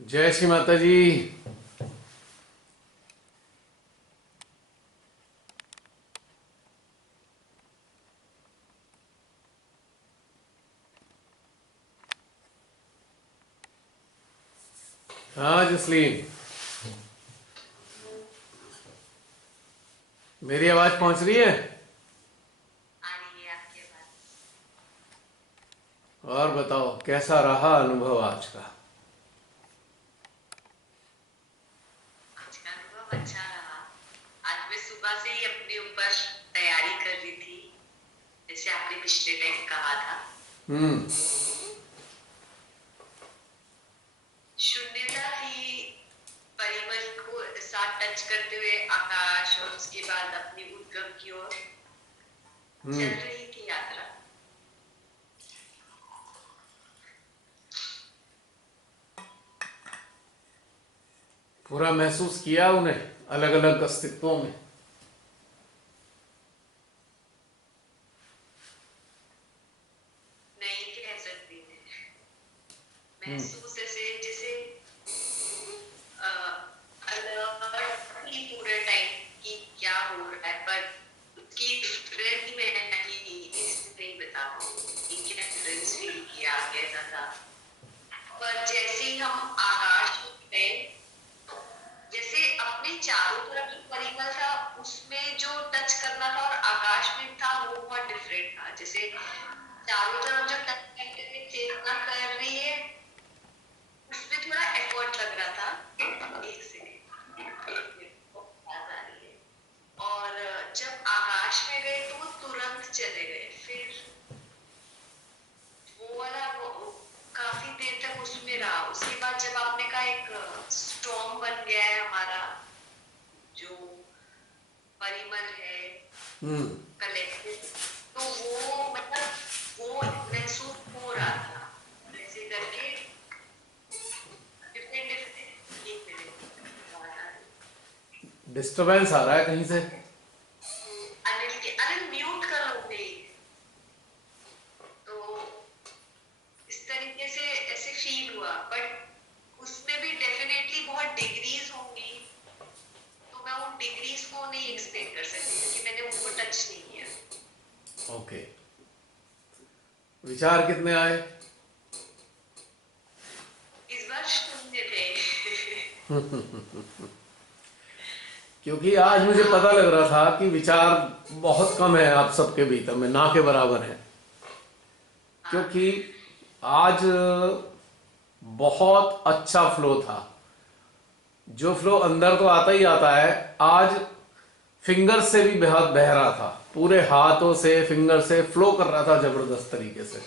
जय श्री माता जी। हाँ जसलीन, मेरी आवाज पहुंच रही है? आ रही है आपके पास। और बताओ कैसा रहा अनुभव आज का? आज का अनुभव अच्छा रहा। आज मैं सुबह से ही अपने ऊपर तैयारी कर रही थी, जैसे आपने पिछले टाइम कहा था। हम्म। शून्यता ही परिमल को साथ टच करते हुए आकाश और उसके बाद अपनी उद्गम की ओर चल हम्म। रही थी यात्रा। पूरा महसूस किया उन्हें अलग अलग अस्तित्वों में? नहीं कह सकती मैं, हम्म। महसूस ऐसे जैसे अलर्ट ही पूरे टाइम कि क्या हो रहा है, पर उसकी डिफरेंट मैं इससे नहीं बता पाऊंगी कि क्या डिफरेंस फील किया कैसा था। पर जैसे ही हम आकाश में गए, जैसे अपने चारों तरफ जो परिमल था उसमें जो टच करना था और आकाश में था वो बहुत डिफरेंट था। जैसे चारों तरफ जो टच करते हुए चेतना कर रही है उसमें थोड़ा एफर्ट लग रहा था। एक सेकेंड, एक मिनट आवाज आ रही है। और जब आकाश में गए तो वो तुरंत चले गए। फिर वो वाला वो काफी देर तक उसमें रहा। उसके बाद जब आपने कहा एक स्टॉर्म बन गया है हमारा जो परिमल है हम्म। कलेक्टिव, तो वो मतलब वो महसूस हो रहा था ऐसे करके डिफरेंट डिफरेंट। एक मिनट आवाज आ रही है। डिस्टरबेंस आ रहा है कहीं से? अनिल म्यूट कर लो प्लीज। तो इस तरीके से ऐसे फील हुआ, बट उसमें भी डेफिनेटली बहुत डिग्रीज होंगी, तो मैं उन डिग्रीज को नहीं एक्सप्लेन कर सकती क्योंकि मैंने उनको टच नहीं किया। ओके। विचार कितने आए? इस बार शून्य थे। क्योंकि आज और मुझे पता आपने लग रहा था कि विचार बहुत कम है आप सबके भीतर में, ना के बराबर है। हाँ क्योंकि आज बहुत अच्छा फ्लो था। जो फ्लो अंदर तो आता ही आता है, आज फिंगर से भी बहुत बह रहा था, पूरे हाथों से फिंगर से फ्लो कर रहा था जबरदस्त तरीके से।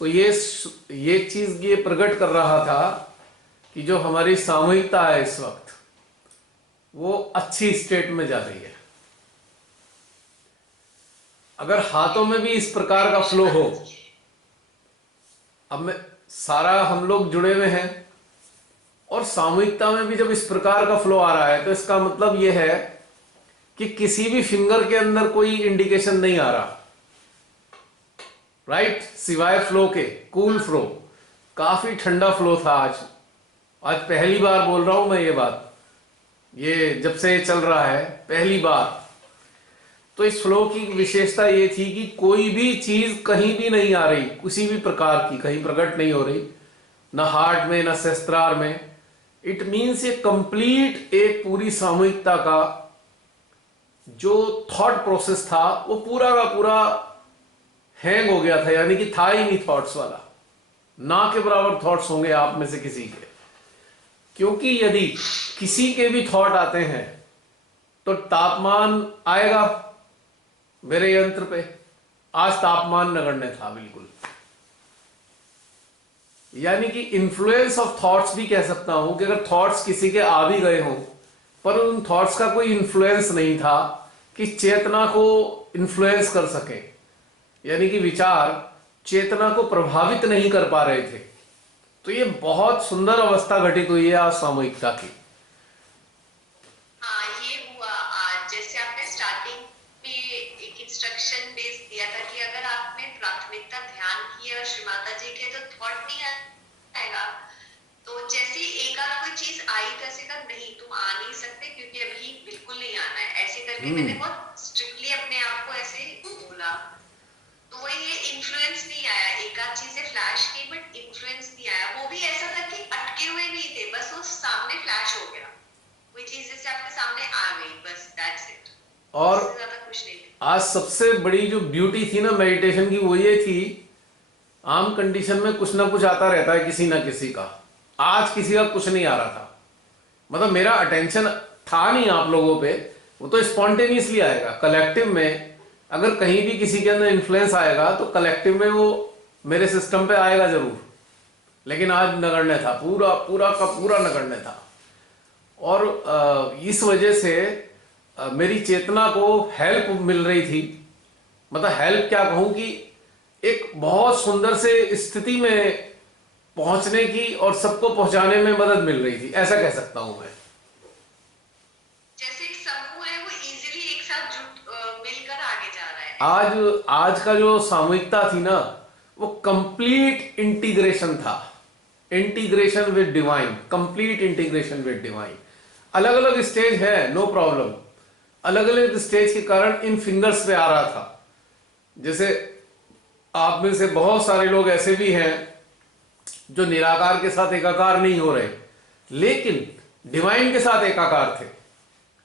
तो ये चीज ये प्रकट कर रहा था कि जो हमारी सामूहिकता है इस वक्त, वो अच्छी स्टेट में जा रही है। अगर हाथों में भी इस प्रकार थैंक का यू फ्लो हो, शिवानंद जी। अब मैं सारा हम लोग जुड़े हुए हैं और सामूहिकता में भी जब इस प्रकार का फ्लो आ रहा है, तो इसका मतलब यह है कि किसी भी फिंगर के अंदर कोई इंडिकेशन नहीं आ रहा, राइट? सिवाय फ्लो के, कूल हाँ फ्लो। काफी ठंडा फ्लो था आज। आज पहली बार बोल रहा हूं मैं ये बात, ये जब से ये चल रहा है पहली बार। तो इस फ्लो की विशेषता ये थी कि कोई भी चीज कहीं भी नहीं आ रही, किसी भी प्रकार की कहीं प्रकट नहीं हो रही, ना हार्ट में ना शस्त्रार में। इट मीन्स ये कंप्लीट एक पूरी सामूहिकता का जो थॉट प्रोसेस था वो पूरा का पूरा हैंग हो गया था, यानी कि था ही नहीं थॉट्स वाला। ना के बराबर थॉट्स होंगे आप में से किसी के। क्योंकि यदि किसी के भी थॉट आते हैं तो तापमान आएगा मेरे यंत्र पे। आज तापमान नगण्य था बिल्कुल। यानी कि इन्फ्लुएंस ऑफ थॉट्स भी कह सकता हूं कि अगर थॉट्स किसी के आ भी गए हों, पर उन थॉट्स का कोई इन्फ्लुएंस नहीं था कि चेतना को इन्फ्लुएंस कर सके। यानी कि विचार चेतना को प्रभावित नहीं कर पा रहे थे। तो ये बहुत सुंदर अवस्था घटित हुई है आज सामूहिकता की। हाँ, ये हुआ आज। जैसे आपने स्टार्टिंग में एक इंस्ट्रक्शन बेस दिया था कि अगर आपने प्राथमिकता ध्यान की और श्री माता जी के तो थॉट नहीं आएगा, तो जैसे एक आध कोई चीज आई तो ऐसे कर नहीं तुम आ नहीं सकते क्योंकि अभी बिल्कुल नहीं आना है, ऐसे करके मैंने हम्म। बहुत स्ट्रिक्टली अपने आप को ऐसे बोला। तो वो ये इन्फ्लुएंस नहीं आया, एक आध चीजें फ्लैश की बट इन्फ्लुएंस नहीं आया। वो भी ऐसा था कि अटके हुए नहीं थे, बस वो सामने फ्लैश हो गया, कोई चीज जैसे आपके सामने आ गई, बस दैट्स इट। और उससे ज्यादा कुछ नहीं था। आज सबसे बड़ी जो ब्यूटी थी ना मेडिटेशन की, वो ये थी, आम कंडीशन में कुछ ना कुछ आता रहता है किसी ना किसी का। आज किसी का कुछ नहीं आ रहा था, मतलब मेरा अटेंशन था नहीं आप लोगों पे। वो तो स्पॉन्टेनियसली आएगा कलेक्टिव में। अगर कहीं भी किसी के अंदर इन्फ्लुएंस आएगा तो कलेक्टिव में वो मेरे सिस्टम पे आएगा जरूर। लेकिन आज नगण्य था, पूरा पूरा का पूरा नगण्य था। और इस वजह से मेरी चेतना को हेल्प मिल रही थी। मतलब हेल्प क्या कहूं कि एक बहुत सुंदर से स्थिति में पहुंचने की और सबको पहुंचाने में मदद मिल रही थी, ऐसा कह सकता हूं मैं। जैसे एक समूह है वो इजीली एक साथ जुट मिलकर आगे जा रहा है, ऐसा। आज आज का जो सामूहिकता थी ना, वो कंप्लीट इंटीग्रेशन था। Integration with divine, complete integration with divine. अलग अलग स्टेज है, नो प्रॉब्लम। अलग अलग स्टेज के कारण इन फिंगर्स पे आ रहा था। जैसे आप में से बहुत सारे लोग ऐसे भी हैं जो निराकार के साथ एकाकार नहीं हो रहे, लेकिन डिवाइन के साथ एकाकार थे,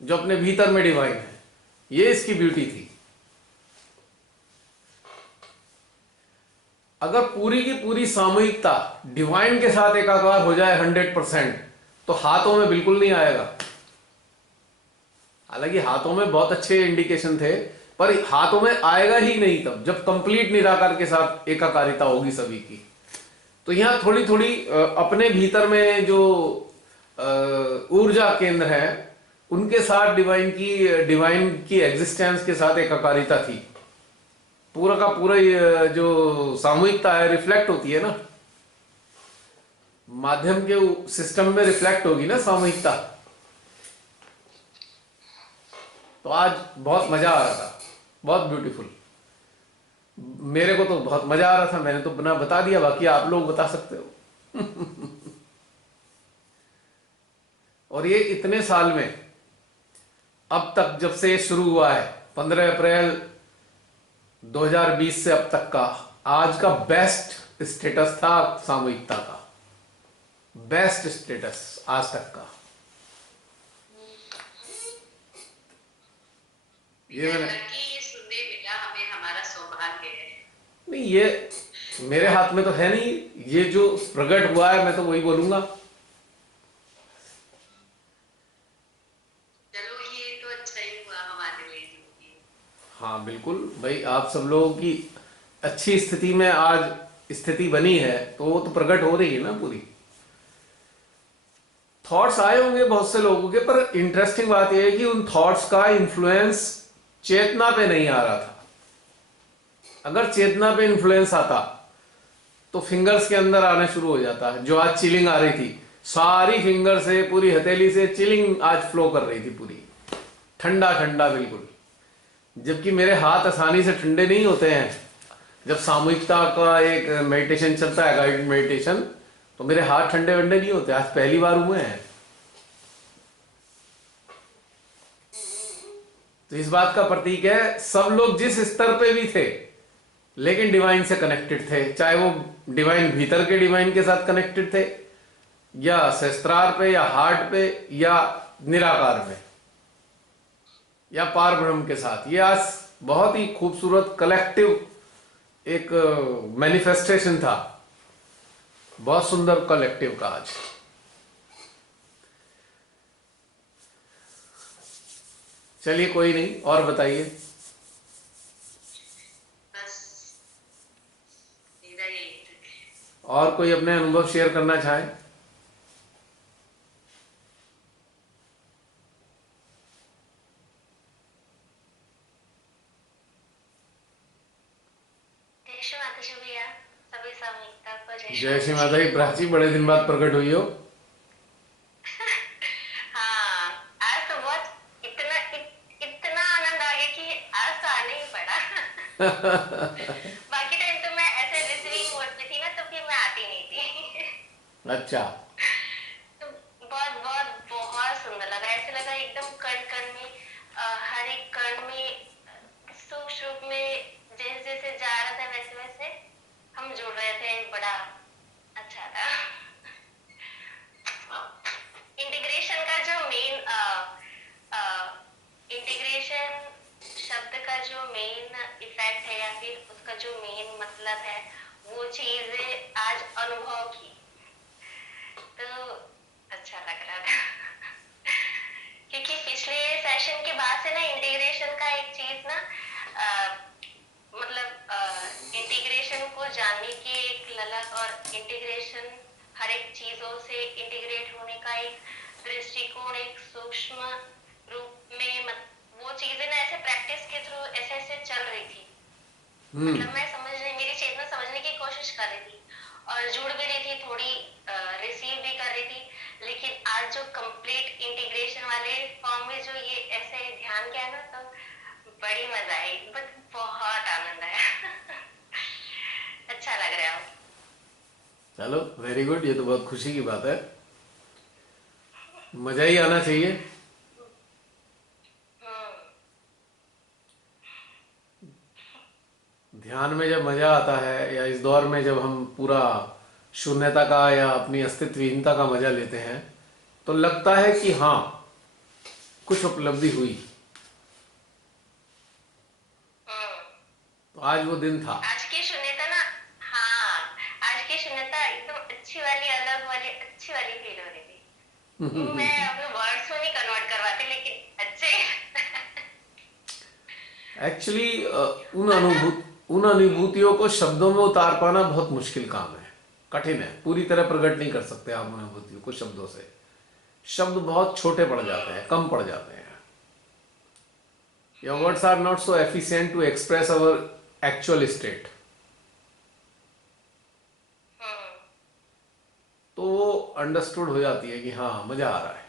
जो अपने भीतर में डिवाइन है। ये इसकी ब्यूटी थी। अगर पूरी की पूरी सामूहिकता डिवाइन के साथ एकाकार हो जाए 100%, तो हाथों में बिल्कुल नहीं आएगा। हालांकि हाथों में बहुत अच्छे इंडिकेशन थे, पर हाथों में आएगा ही नहीं तब जब कंप्लीट निराकार के साथ एकाकारिता होगी सभी की। तो यहां थोड़ी थोड़ी अपने भीतर में जो ऊर्जा केंद्र है, उनके साथ डिवाइन की एग्जिस्टेंस के साथ एकाकारिता थी। पूरा का पूरा ये जो सामूहिकता है रिफ्लेक्ट होती है ना, माध्यम के सिस्टम में रिफ्लेक्ट होगी ना सामूहिकता। तो आज बहुत मजा आ रहा था, बहुत ब्यूटीफुल। मेरे को तो बहुत मजा आ रहा था, मैंने तो बना बता दिया, बाकी आप लोग बता सकते हो। और ये इतने साल में अब तक जब से ये शुरू हुआ है 15 अप्रैल 2020 से अब तक का, आज का बेस्ट स्टेटस था सामूहिकता का। बेस्ट स्टेटस आज तक का। ये मैंने लकी ये सुनने मिला हमें, हमारा सौभाग्य है। नहीं, ये मेरे हाथ में तो है नहीं, ये जो प्रकट हुआ है मैं तो वही बोलूंगा। चलो ये तो अच्छा ही हुआ हमारे लिए जो कि। हाँ बिल्कुल भाई, आप सब लोगों की अच्छी स्थिति में आज स्थिति बनी है, तो वो तो प्रकट हो रही है ना पूरी। थॉट्स आए होंगे बहुत से लोगों के, पर इंटरेस्टिंग बात यह है कि उन थॉट्स का इन्फ्लुएंस चेतना पे नहीं आ रहा था। अगर चेतना पे इन्फ्लुएंस आता तो फिंगर्स के अंदर आने शुरू हो जाता। जो आज चिलिंग आ रही थी, सारी फिंगर से, पूरी हथेली से चिलिंग आज फ्लो कर रही थी पूरी, ठंडा ठंडा बिल्कुल। जबकि मेरे हाथ आसानी से ठंडे नहीं होते हैं। जब सामूहिकता का एक मेडिटेशन चलता है, गाइडेड मेडिटेशन, तो मेरे हाथ ठंडे वंडे नहीं होते। आज पहली बार हुए हैं। तो इस बात का प्रतीक है, सब लोग जिस स्तर पे भी थे लेकिन डिवाइन से कनेक्टेड थे। चाहे वो डिवाइन भीतर के डिवाइन के साथ कनेक्टेड थे, या सहस्त्रार पे, या हार्ट पे, या निराकार में, या पार ब्रह्म के साथ। ये आज बहुत ही खूबसूरत कलेक्टिव एक मैनिफेस्टेशन था, बहुत सुंदर कलेक्टिव का आज। चलिए कोई नहीं, और बताइए। बस मेरा यही था। और कोई अपने अनुभव शेयर करना चाहे? जय श्री माता जी भैया, सभी सामूहिकता को जय श्री जय श्री माता माता जी। की। प्राची, बड़े दिन बाद प्रकट हुई हो। हाँ, आज तो बहुत इतना आनंद आ गया कि आज तो आने ही पड़ा। बाकी टाइम तो मैं ऐसे रिसीविंग मोड पे थी ना, तो फिर मैं आती नहीं थी। अच्छा, ध्यान में सूक्ष्म रूप में जैसे जैसे जा रहा था वैसे वैसे हम जुड़ रहे थे, बड़ा अच्छा था। इंटीग्रेशन का जो मेन इंटीग्रेशन शब्द का जो मेन इफेक्ट है या फिर उसका जो मेन मतलब है, वो चीज आज अनुभव की तो अच्छा लग रहा था। क्योंकि पिछले सेशन के बाद से ना इंटीग्रेशन का एक चीज ना मतलब इंटीग्रेशन को जानने की एक ललक और इंटीग्रेशन हर एक चीजों से इंटीग्रेट होने का एक दृष्टिकोण एक सूक्ष्म रूप में वो चीजें ना ऐसे प्रैक्टिस के थ्रू ऐसे ऐसे चल रही थी। मतलब मैं मेरी चेतना समझने की कोशिश कर रही थी और जुड़ भी रही थी, थोड़ी रिसीव भी कर रही थी। लेकिन आज जो कंप्लीट इंटीग्रेशन वाले फॉर्म में जो ये ऐसे ध्यान किया ना, तो बड़ी मजा आई, बट बहुत आनंद आया। अच्छा लग रहा है। चलो वेरी गुड, ये तो बहुत खुशी की बात है, मजा ही आना चाहिए। ध्यान में जब मजा आता है या इस दौर में जब हम पूरा शून्यता का या अपनी अस्तित्वहीनता का मजा लेते हैं तो लगता है कि हाँ कुछ उपलब्धि हुई। तो आज वो दिन था। आज की शून्यता ना, हाँ आज की शून्यता एकदम अच्छी वाली, अलग वाली, अच्छी वाली फील हो रही थी। मैं अपने वर्ड्स में नहीं कन्वर्ट करवाती, लेकिन अच्छे। एक्चुअली उन अनुभूतियों को शब्दों में उतार पाना बहुत मुश्किल काम है, कठिन है। पूरी तरह प्रकट नहीं कर सकते आप उन अनुभूतियों को शब्दों से। शब्द बहुत छोटे पड़ जाते हैं, कम पड़ जाते हैं। Your words are not so efficient to express our actual state. तो वो अंडरस्टूड हो जाती है कि हाँ मजा आ रहा है।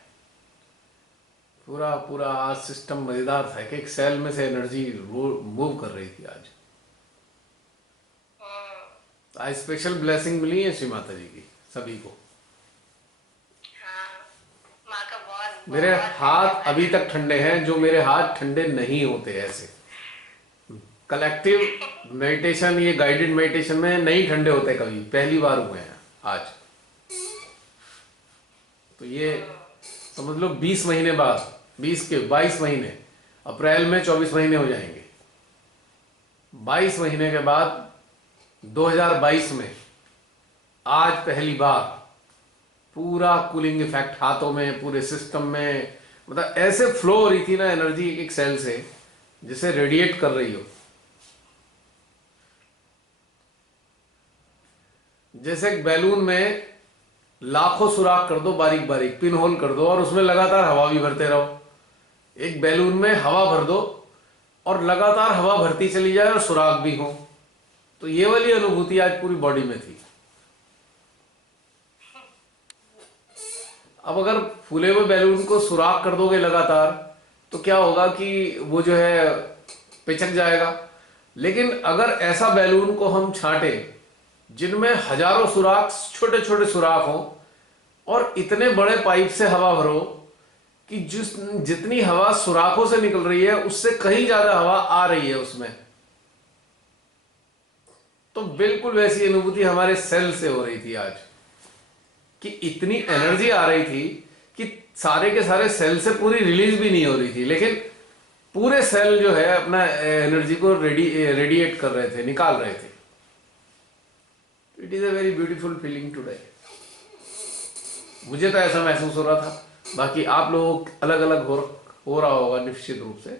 पूरा पूरा आज सिस्टम मजेदार था कि एक सेल में से एनर्जी मूव कर रही थी आज। आज स्पेशल ब्लेसिंग मिली है श्री माता जी की सभी को। माँ का बहुत मेरे हाथ अभी तक ठंडे हैं, जो मेरे हाथ ठंडे नहीं होते ऐसे। कलेक्टिव मेडिटेशन, ये गाइडेड मेडिटेशन में नहीं ठंडे होते कभी, पहली बार हुए हैं आज। तो ये समझ लो 20 महीने बाद, 20 के 22 महीने, अप्रैल में 24 महीने हो जाएंगे। 22 महीने के बाद 2022 में आज पहली बार पूरा कूलिंग इफेक्ट हाथों में, पूरे सिस्टम में, मतलब ऐसे फ्लो हो रही थी ना एनर्जी एक सेल से, जिसे रेडिएट कर रही हो। जैसे एक बैलून में लाखों सुराख कर दो, बारीक बारीक पिन होल कर दो, और उसमें लगातार हवा भी भरते रहो। एक बैलून में हवा भर दो और लगातार हवा भरती चली जाए और सुराख भी हो। तो ये वाली अनुभूति आज पूरी बॉडी में थी। अब अगर फूले हुए बैलून को सुराख कर दोगे लगातार तो क्या होगा कि वो जो है पिचक जाएगा। लेकिन अगर ऐसा बैलून को हम छांटे जिनमें हजारों सुराख, छोटे छोटे सुराख हो, और इतने बड़े पाइप से हवा भरो कि जितनी हवा सुराखों से निकल रही है उससे कहीं ज्यादा हवा आ रही है उसमें, तो बिल्कुल वैसी अनुभूति हमारे सेल से हो रही थी आज, कि इतनी एनर्जी आ रही थी कि सारे के सारे सेल से पूरी रिलीज भी नहीं हो रही थी, लेकिन पूरे सेल जो है अपना एनर्जी को रेडिएट कर रहे थे, निकाल रहे थे। It is a very beautiful feeling today. मुझे तो ऐसा महसूस हो रहा था, बाकी आप लोगों को अलग अलग हो रहा होगा निश्चित रूप से,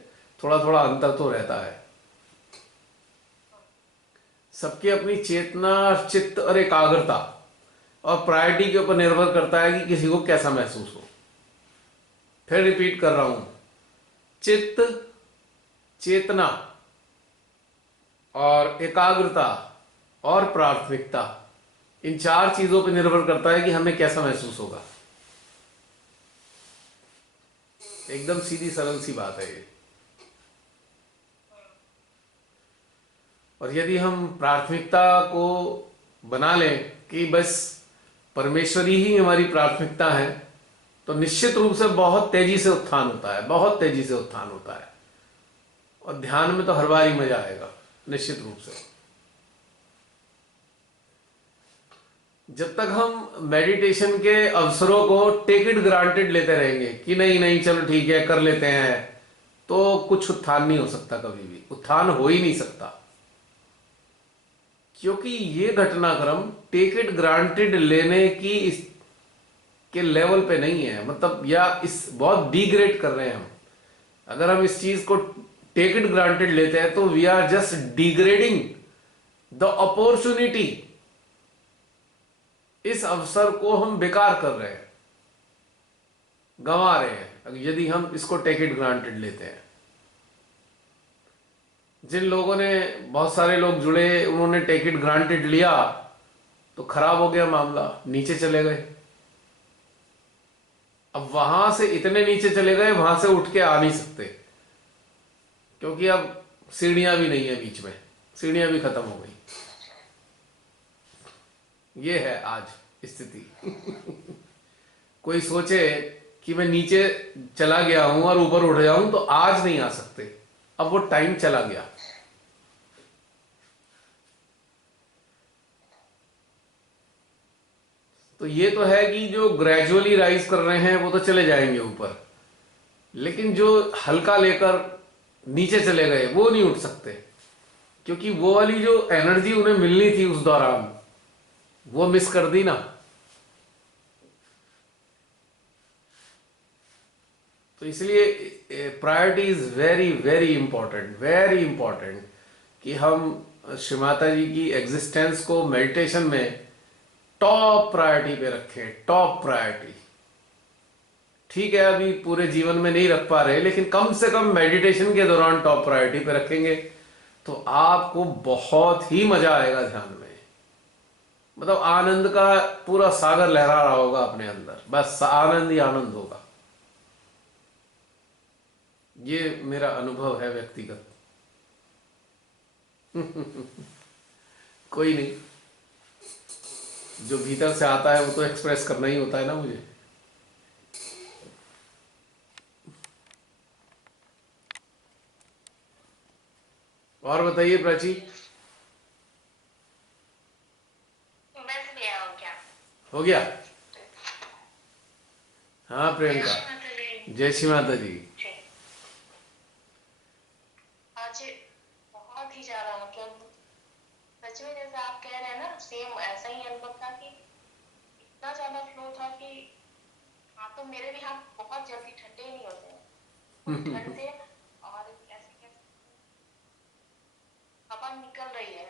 थोड़ा थोड़ा अंतर तो रहता है। सबकी अपनी चेतना, चित्त और एकाग्रता और प्रायोरिटी के ऊपर निर्भर करता है कि किसी को कैसा महसूस हो। फिर रिपीट कर रहा हूं, चित्त, चेतना और एकाग्रता और प्राथमिकता, इन चार चीजों पर निर्भर करता है कि हमें कैसा महसूस होगा। एकदम सीधी सरल सी बात है ये। और यदि हम प्राथमिकता को बना लें कि बस परमेश्वरी ही हमारी प्राथमिकता है, तो निश्चित रूप से बहुत तेजी से उत्थान होता है, बहुत तेजी से उत्थान होता है। और ध्यान में तो हर बार ही मजा आएगा निश्चित रूप से। जब तक हम मेडिटेशन के अवसरों को टेक इट ग्रांटेड लेते रहेंगे कि नहीं नहीं चलो ठीक है कर लेते हैं, तो कुछ उत्थान नहीं हो सकता, कभी भी उत्थान हो ही नहीं सकता। क्योंकि ये घटनाक्रम टेक इट ग्रांटेड लेने की इस के लेवल पे नहीं है, मतलब या इस बहुत डिग्रेड कर रहे हैं हम। अगर हम इस चीज को टेक इट ग्रांटेड लेते हैं तो we are just degrading the opportunity. इस अवसर को हम बेकार कर रहे हैं, गंवा रहे हैं यदि हम इसको टेक इट ग्रांटेड लेते हैं। जिन लोगों ने, बहुत सारे लोग जुड़े, उन्होंने टेक इट ग्रांटेड लिया तो खराब हो गया मामला, नीचे चले गए। अब वहां से इतने नीचे चले गए, वहां से उठ के आ नहीं सकते, क्योंकि अब सीढ़ियां भी नहीं है बीच में, सीढ़ियां भी खत्म हो गई। ये है आज स्थिति। कोई सोचे कि मैं नीचे चला गया हूं और ऊपर उठ जाऊं, तो आज नहीं आ सकते, अब वो टाइम चला गया। तो ये तो है कि जो ग्रेजुअली राइज कर रहे हैं वो तो चले जाएंगे ऊपर, लेकिन जो हल्का लेकर नीचे चले गए वो नहीं उठ सकते, क्योंकि वो वाली जो एनर्जी उन्हें मिलनी थी उस दौरान वो मिस कर दी ना। तो इसलिए priority is very very important, very important कि हम श्री माता जी की एग्जिस्टेंस को मेडिटेशन में टॉप प्रायोरिटी पे रखें, टॉप प्रायोरिटी। ठीक है अभी पूरे जीवन में नहीं रख पा रहे, लेकिन कम से कम मेडिटेशन के दौरान टॉप प्रायोरिटी पे रखेंगे तो आपको बहुत ही मजा आएगा ध्यान में। मतलब आनंद का पूरा सागर लहरा रहा होगा अपने अंदर, बस आनंद ही आनंद होगा। ये मेरा अनुभव है व्यक्तिगत। कोई नहीं, जो भीतर से आता है वो तो एक्सप्रेस करना ही होता है ना मुझे। और बताइए प्राची। बस गया हो क्या? हो गया। हाँ प्रियंका, जय श्री माता जी। आज बहुत ही ज्यादा, मतलब सच में जैसे आप कह रहे हैं ना, सेम ऐसा ही अनुभव था कि इतना ज्यादा फ्लो था कि हाथ तो मेरे भी हाथ बहुत जल्दी ठंडे नहीं होते हैं, ठंड थे और ऐसे कैसे हवा निकल रही है,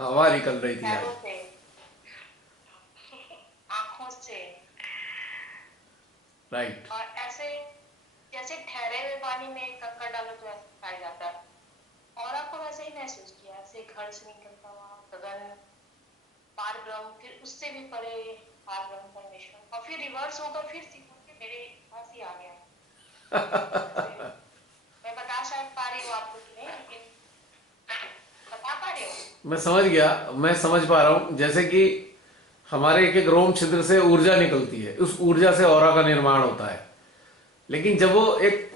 हवा निकल रही थी पैरों आज। से, आंखों से, राइट। और ऐसे जैसे ठहरे हुए पानी में कंकड़ डालो तो ऐसे खाया जाता है। और आपको वैसे ही महसूस किया, ऐसे घर से निकलता हुआ गगन, पार ब्रह्म, फिर उससे भी परे पार ब्रह्म परमेश्वर, और फिर रिवर्स होकर फिर सीखो कि मेरे पास ही आ गया। मैं बता शायद पा रही हूँ आपको कि नहीं, लेकिन बता पा रही हूँ। मैं समझ गया, मैं समझ पा रहा हूँ। जैसे कि हमारे एक एक रोम छिद्र से ऊर्जा निकलती है, उस ऊर्जा से ऑरा का निर्माण होता है, लेकिन जब वो एक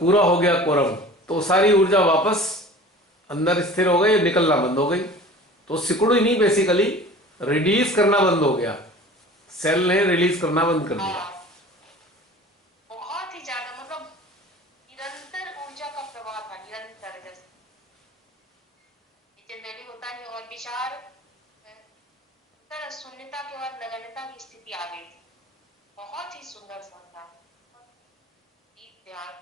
पूरा हो गया कोरम तो सारी ऊर्जा वापस अंदर स्थिर हो गई, निकलना बंद हो गई। तो सिकुड़ ही नहीं, बेसिकली रिलीज करना बंद हो गया, सेल ने रिलीज करना बंद कर दिया। हाँ, बहुत ही ज्यादा, मतलब निरंतर ऊर्जा का प्रवाह था, निरंतर, जैसे जनरली होता नहीं। और विचार शून्यता के बाद नगण्यता की स्थिति आ गई थी। बहुत ही सुंदर सा था, ध्यान,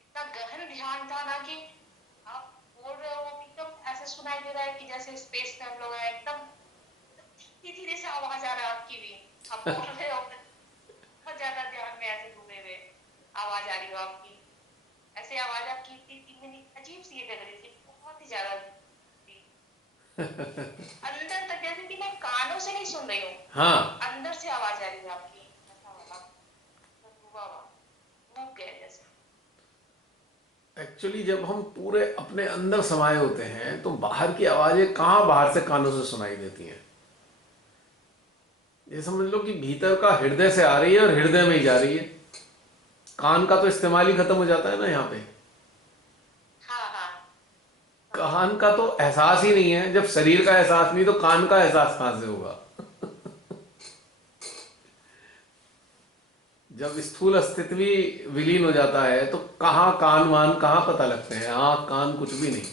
इतना गहन ध्यान था ना कि आप बोल रहे हो एकदम ऐसे सुनाई दे रहा है कि जैसे स्पेस में हम लोग हैं, एकदम धीरे धीरे से आवाज आ रहा है आपकी भी, आप बोल रहे हो बहुत ज्यादा ध्यान में ऐसे डूबे हुए, आवाज आ रही हो आपकी, ऐसे आवाज आपकी इतनी अजीब सी लग रही थी, बहुत ही ज्यादा अंदर तक, जैसे कि मैं कानों से नहीं सुन रही हूँ, हाँ, अंदर से आवाज आ रही है आपकी, ऐसा वाला डूब गए जैसे। एक्चुअली जब हम पूरे अपने अंदर समाये होते हैं तो बाहर की आवाजें कहाँ बाहर से कानों से सुनाई देती हैं। ये समझ लो कि भीतर का हृदय से आ रही है और हृदय में ही जा रही है। कान का तो इस्तेमाल ही खत्म हो जाता है ना यहाँ पे। हाँ हाँ। कान का तो एहसास ही नहीं है, जब शरीर का एहसास नहीं तो कान का एहसास कहां से होगा। जब स्थूल अस्तित्व ही विलीन हो जाता है तो कहाँ कान वान कहाँ पता लगते हैं, आँख कान कुछ भी नहीं।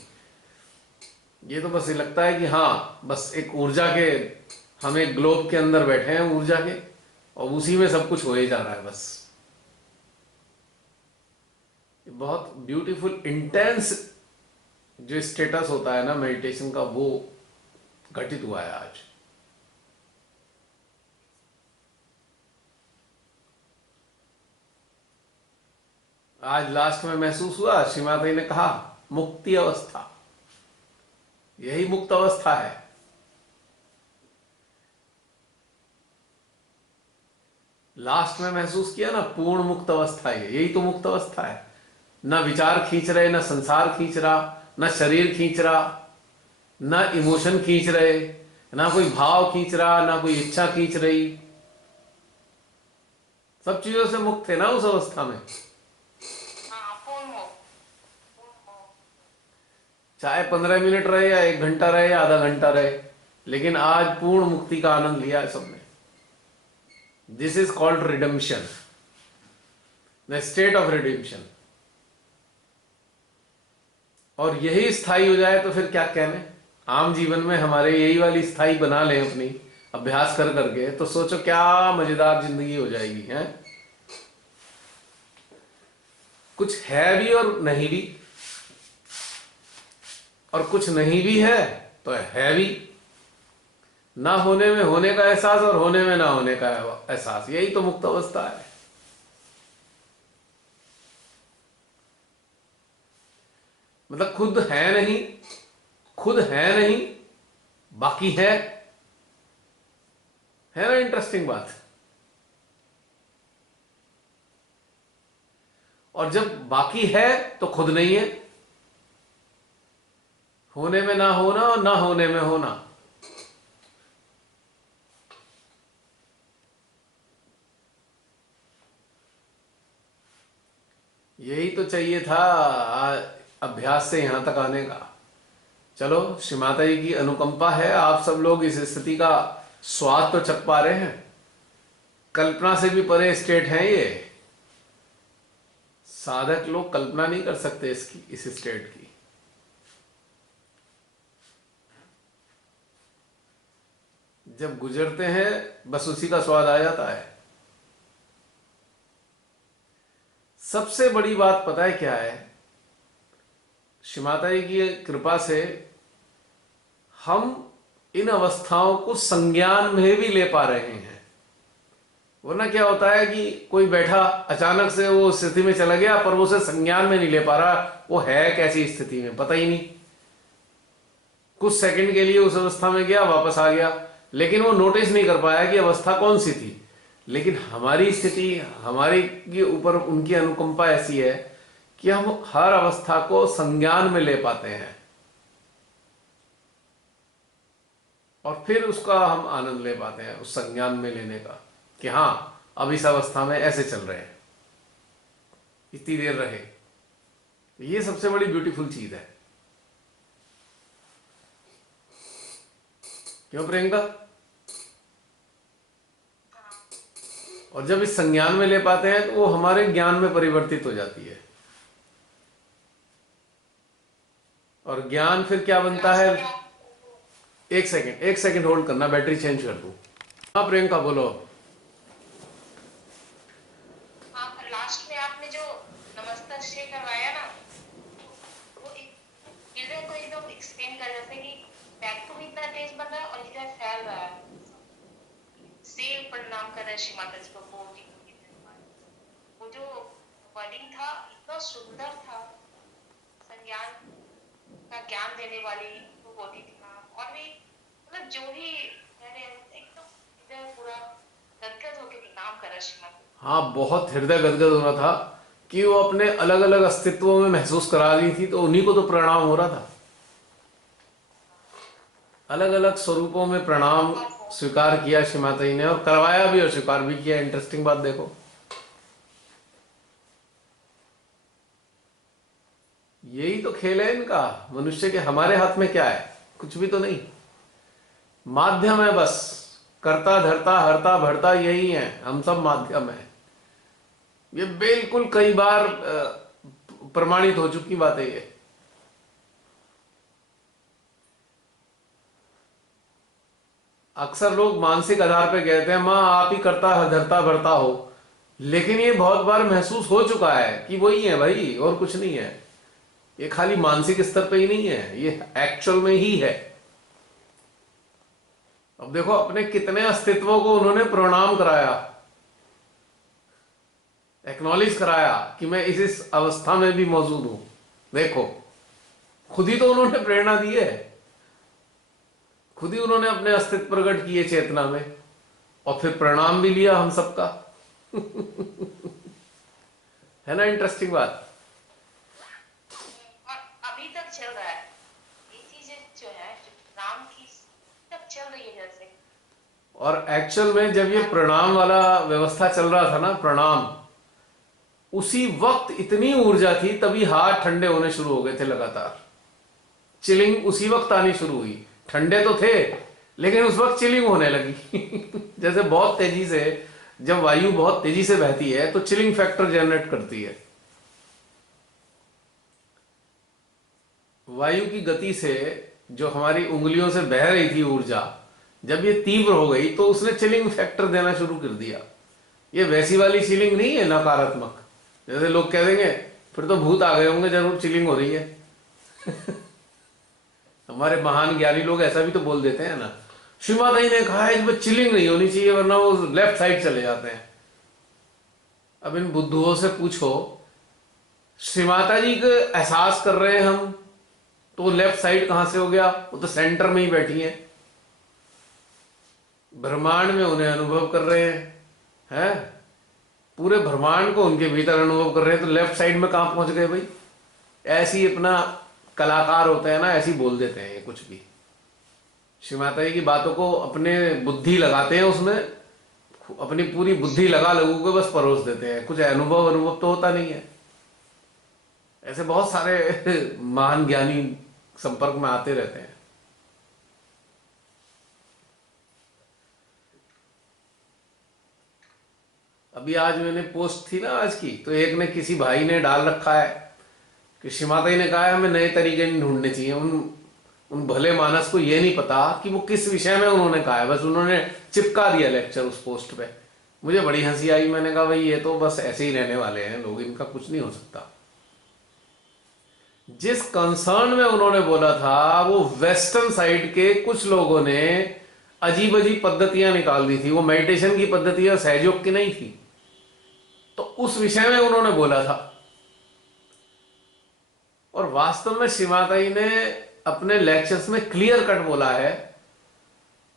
ये तो बस ये लगता है कि हाँ बस एक ऊर्जा के, हम एक ग्लोब के अंदर बैठे हैं ऊर्जा के, और उसी में सब कुछ हो ही जा रहा है बस। बहुत ब्यूटीफुल इंटेंस जो स्टेटस होता है ना मेडिटेशन का, वो घटित हुआ है आज। आज लास्ट में महसूस हुआ, श्री माता ने कहा मुक्ति अवस्था, यही मुक्त अवस्था है। लास्ट में महसूस किया ना, पूर्ण मुक्त अवस्था है, यही तो मुक्त अवस्था है। ना विचार खींच रहे, ना संसार खींच रहा, ना शरीर खींच रहा, ना इमोशन खींच रहे, ना कोई भाव खींच रहा, ना कोई इच्छा खींच रही। सब चीजों से मुक्त है ना उस अवस्था में। हाँ पूर्ण हो, पूर्ण हो। चाहे 15 मिनट रहे या 1 घंटा रहे या आधा घंटा रहे, लेकिन आज पूर्ण मुक्ति का आनंद लिया है सबने। This is called redemption, the state of redemption. और यही स्थायी हो जाए तो फिर क्या कहने। आम जीवन में हमारे यही वाली स्थायी बना लें अपनी, अभ्यास कर करके, तो सोचो क्या मजेदार जिंदगी हो जाएगी है। कुछ है भी और नहीं भी, और कुछ नहीं भी है तो है भी। ना होने में होने का एहसास और होने में ना होने का एहसास, यही तो मुक्त अवस्था है। मतलब खुद है नहीं, खुद है नहीं, बाकी है ना। इंटरेस्टिंग बात। और जब बाकी है तो खुद नहीं है, होने में ना होना और ना होने में होना। यही तो चाहिए था अभ्यास से यहां तक आने का। चलो, श्री माता जी की अनुकंपा है, आप सब लोग इस स्थिति का स्वाद तो चख पा रहे हैं। कल्पना से भी परे स्टेट है ये। साधक लोग कल्पना नहीं कर सकते इसकी, इस स्टेट की। जब गुजरते हैं बस उसी का स्वाद आ जाता है। सबसे बड़ी बात पता है क्या है, श्री माता जी की कृपा से हम इन अवस्थाओं को संज्ञान में भी ले पा रहे हैं। वरना क्या होता है कि कोई बैठा अचानक से वो स्थिति में चला गया, पर वो उसे संज्ञान में नहीं ले पा रहा, वो है कैसी स्थिति में पता ही नहीं। कुछ सेकंड के लिए उस अवस्था में गया, वापस आ गया, लेकिन वो नोटिस नहीं कर पाया कि अवस्था कौन सी थी। लेकिन हमारी स्थिति, हमारी के ऊपर उनकी अनुकंपा ऐसी है कि हम हर अवस्था को संज्ञान में ले पाते हैं, और फिर उसका हम आनंद ले पाते हैं, उस संज्ञान में लेने का, कि हाँ अब इस अवस्था में ऐसे चल रहे हैं, इतनी देर रहे। तो ये सबसे बड़ी ब्यूटीफुल चीज है। क्यों प्रियंका? और जब इस संज्ञान में ले पाते हैं तो वो हमारे ज्ञान में परिवर्तित हो जाती है। और ज्ञान फिर क्या बनता है। एक सेकंड होल्ड करना, बैटरी चेंज कर दूं। हाँ प्रियंका बोलो। हाँ लास्ट में आपने जो नमस्ते करवाया ना, वो हृदय को एकदम एक्सप्लेन कर, जैसे कि बैक को भी इतना तेज बन रहा है और इधर फैल रहा है। सेल प्रणाम कर रहे श्री माता जी को। वो जो वर्डिंग था इतना सुंदर था, संज्ञान का ज्ञान देने वाली वो होती थी ना। और भी मतलब जो भी मैंने एकदम इधर पूरा गदगद होकर प्रणाम करा श्री माता। हाँ, बहुत हृदय गदगद हो रहा था कि वो अपने अलग अलग अस्तित्वों में महसूस करा रही थी, तो उन्हीं को तो प्रणाम हो रहा था। अलग अलग स्वरूपों में प्रणाम स्वीकार किया श्री माता जी ने, और करवाया भी और स्वीकार भी किया। इंटरेस्टिंग बात देखो। यही तो खेल है इनका मनुष्य के। हमारे हाथ में क्या है? कुछ भी तो नहीं, माध्यम है बस। करता धरता हरता भरता यही है, हम सब माध्यम है। ये बिल्कुल कई बार प्रमाणित हो चुकी बात है ये। अक्सर लोग मानसिक आधार पे कहते हैं माँ आप ही करता धरता भरता हो, लेकिन ये बहुत बार महसूस हो चुका है कि वही है भाई और कुछ नहीं है। ये खाली मानसिक स्तर पे ही नहीं है, ये एक्चुअल में ही है। अब देखो अपने कितने अस्तित्वों को उन्होंने प्रणाम कराया, एक्नॉलेज कराया कि मैं इस अवस्था में भी मौजूद हूं। देखो खुद ही तो उन्होंने प्रेरणा दी है, खुद ही उन्होंने अपने अस्तित्व प्रकट किए चेतना में, और फिर प्रणाम भी लिया हम सबका। है ना इंटरेस्टिंग बात? और अभी तक चल रहा है ये चीजें जो है, जो नाम की तक चल रही है जैसे। और एक्चुअल में जब ये प्रणाम वाला व्यवस्था चल रहा था ना, प्रणाम, उसी वक्त इतनी ऊर्जा थी, तभी हाथ ठंडे होने शुरू हो गए थे लगातार। चिलिंग उसी वक्त आनी शुरू हुई। ठंडे तो थे लेकिन उस वक्त चिलिंग होने लगी। जैसे बहुत तेजी से, जब वायु बहुत तेजी से बहती है तो चिलिंग फैक्टर जनरेट करती है। वायु की गति से जो हमारी उंगलियों से बह रही थी ऊर्जा, जब ये तीव्र हो गई तो उसने चिलिंग फैक्टर देना शुरू कर दिया। ये वैसी वाली चिलिंग नहीं है नकारात्मक, जैसे लोग कह देंगे फिर तो भूत आ गए होंगे, जरूर चिलिंग हो रही है। हमारे महान ज्ञानी लोग ऐसा भी तो बोल देते हैं ना, श्रीमाता जी ने कहा है इसमें चिलिंग नहीं होनी चाहिए वरना वो लेफ्ट साइड चले जाते हैं। अब इन बुद्धुओं से पूछो, श्रीमाता जी का एहसास कर रहे हैं हम, तो वो लेफ्ट साइड कहां से हो गया? वो तो सेंटर में ही बैठी है, ब्रह्मांड में उन्हें अनुभव कर रहे हैं, पूरे ब्रह्मांड को उनके भीतर अनुभव कर रहे हैं, तो लेफ्ट साइड में कहां पहुंच गए भाई? ऐसी अपना कलाकार होते हैं ना, ऐसी बोल देते हैं ये कुछ भी। श्री माता जी की बातों को अपने बुद्धि लगाते हैं, उसमें अपनी पूरी बुद्धि लगा लोगों को बस परोस देते हैं, कुछ अनुभव तो होता नहीं है। ऐसे बहुत सारे महान ज्ञानी संपर्क में आते रहते हैं। अभी आज मैंने पोस्ट थी ना आज की, तो एक ने, किसी भाई ने डाल रखा है कि श्री माता जी ने कहा है हमें नए तरीके नहीं ढूंढने चाहिए। उन भले मानस को ये नहीं पता कि वो किस विषय में उन्होंने कहा है, बस उन्होंने चिपका दिया लेक्चर उस पोस्ट पे। मुझे बड़ी हंसी आई, मैंने कहा भाई ये तो बस ऐसे ही रहने वाले हैं लोग, इनका कुछ नहीं हो सकता। जिस कंसर्न में उन्होंने बोला था, वो वेस्टर्न साइड के कुछ लोगों ने अजीब अजीब पद्धतियां निकाल दी थी, वो मेडिटेशन की पद्धतियां सहयोग की नहीं थी, तो उस विषय में उन्होंने बोला था। और वास्तव में श्री माता जी ने अपने लेक्चर्स में क्लियर कट बोला है,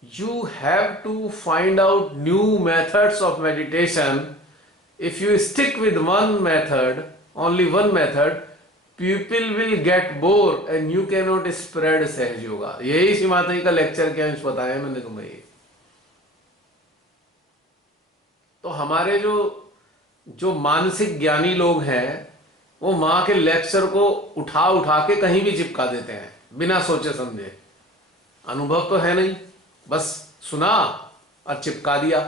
you have to find out new methods of meditation. If you stick with one method, only one method, people will get bore and you can not spread Sahaja Yoga. यही श्री माता जी का लेक्चर के अंश बताया मैंने तुम्हें ये। तो हमारे जो मानसिक ज्ञानी लोग हैं, वो मां के लेक्चर को उठा उठा के कहीं भी चिपका देते हैं बिना सोचे समझे। अनुभव तो है नहीं, बस सुना और चिपका दिया।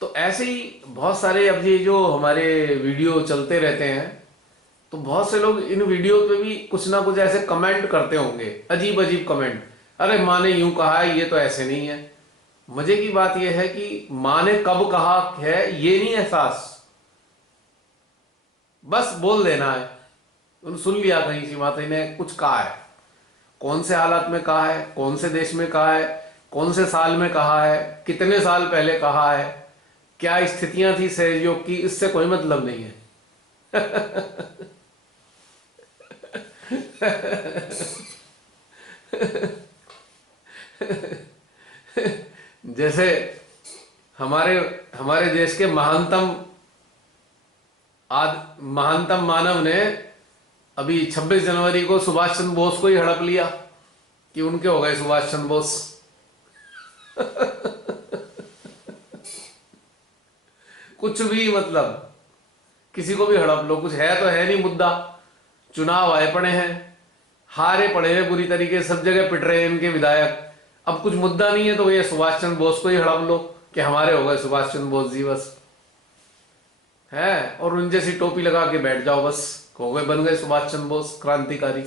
तो ऐसे ही बहुत सारे, अब ये जो हमारे वीडियो चलते रहते हैं, तो बहुत से लोग इन वीडियो पे भी कुछ ना कुछ ऐसे कमेंट करते होंगे, अजीब अजीब कमेंट। अरे माँ ने यूं कहा है, ये तो ऐसे नहीं है। मजे की बात यह है कि माँ ने कब कहा है ये नहीं एहसास, बस बोल देना है। उन्होंने सुन लिया कहीं श्री माता जी ने कुछ कहा है, कौन से हालात में कहा है, कौन से देश में कहा है, कौन से साल में कहा है, कितने साल पहले कहा है, क्या स्थितियां थी सहयोग की, इससे कोई मतलब नहीं है। जैसे हमारे हमारे देश के महानतम मानव ने अभी 26 जनवरी को सुभाष चंद्र बोस को ही हड़प लिया कि उनके हो गए सुभाष चंद्र बोस। कुछ भी मतलब किसी को भी हड़प लो, कुछ है तो है नहीं मुद्दा, चुनाव आए पड़े हैं, हारे पड़े हैं बुरी तरीके, सब जगह पिट रहे हैं इनके विधायक, अब कुछ मुद्दा नहीं है तो ये सुभाष चंद्र बोस को ही हड़प लो कि हमारे हो गए सुभाष चंद्र बोस जी बस, है, और उन जैसी टोपी लगा के बैठ जाओ बस, हो गए, बन गए सुभाष चंद्र बोस क्रांतिकारी।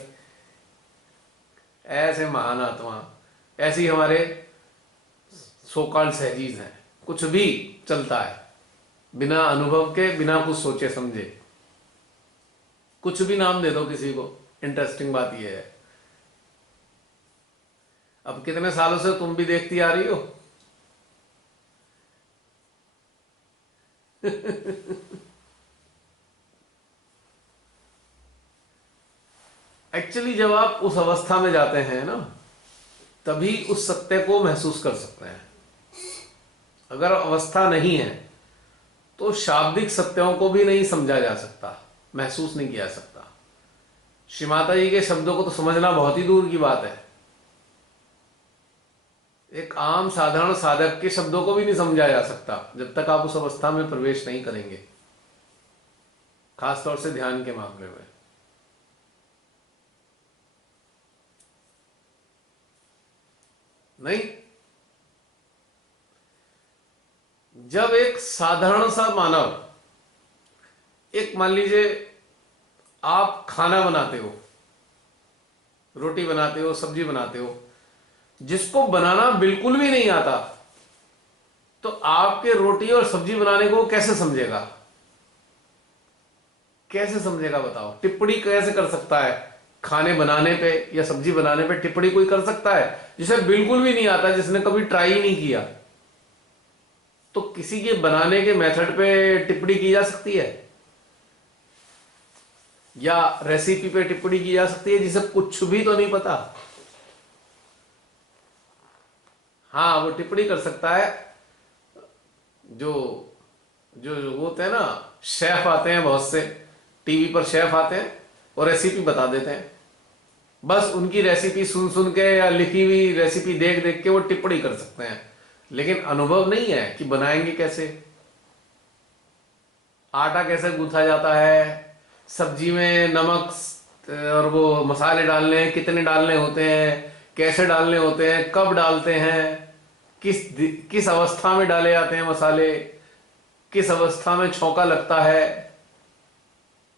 ऐसे महान आत्मा, ऐसी हमारे सोकाल सहजीज हैं, कुछ भी चलता है बिना अनुभव के, बिना कुछ सोचे समझे, कुछ भी नाम दे दो किसी को। इंटरेस्टिंग बात यह है, अब कितने सालों से तुम भी देखती आ रही हो एक्चुअली जब आप उस अवस्था में जाते हैं ना, तभी उस सत्य को महसूस कर सकते हैं। अगर अवस्था नहीं है तो शाब्दिक सत्यों को भी नहीं समझा जा सकता, महसूस नहीं किया जा सकता। श्री माता जी के शब्दों को तो समझना बहुत ही दूर की बात है, एक आम साधारण साधक के शब्दों को भी नहीं समझा जा सकता जब तक आप उस अवस्था में प्रवेश नहीं करेंगे, खासतौर से ध्यान के मामले में। नहीं, जब एक साधारण सा मानव, एक मान लीजिए आप खाना बनाते हो, रोटी बनाते हो, सब्जी बनाते हो, जिसको बनाना बिल्कुल भी नहीं आता, तो आपके रोटी और सब्जी बनाने को कैसे समझेगा? कैसे समझेगा बताओ? टिप्पणी कैसे कर सकता है खाने बनाने पे या सब्जी बनाने पे? टिप्पणी कोई कर सकता है जिसे बिल्कुल भी नहीं आता, जिसने कभी ट्राई ही नहीं किया? तो किसी के बनाने के मेथड पे टिप्पणी की जा सकती है, या रेसिपी पे टिप्पणी की जा सकती है जिसे कुछ भी तो नहीं पता? हाँ, वो टिप्पणी कर सकता है जो जो जो वो होते हैं ना, शेफ आते हैं बहुत से, टीवी पर शेफ आते हैं और रेसिपी बता देते हैं, बस उनकी रेसिपी सुन सुन के या लिखी हुई रेसिपी देख देख के वो टिप्पणी कर सकते हैं, लेकिन अनुभव नहीं है कि बनाएंगे कैसे, आटा कैसे गूंथा जाता है, सब्जी में नमक और वो मसाले डालने हैं, कितने डालने होते हैं, कैसे डालने होते हैं, कब डालते हैं, किस किस अवस्था में डाले जाते हैं मसाले, किस अवस्था में छौंका लगता है।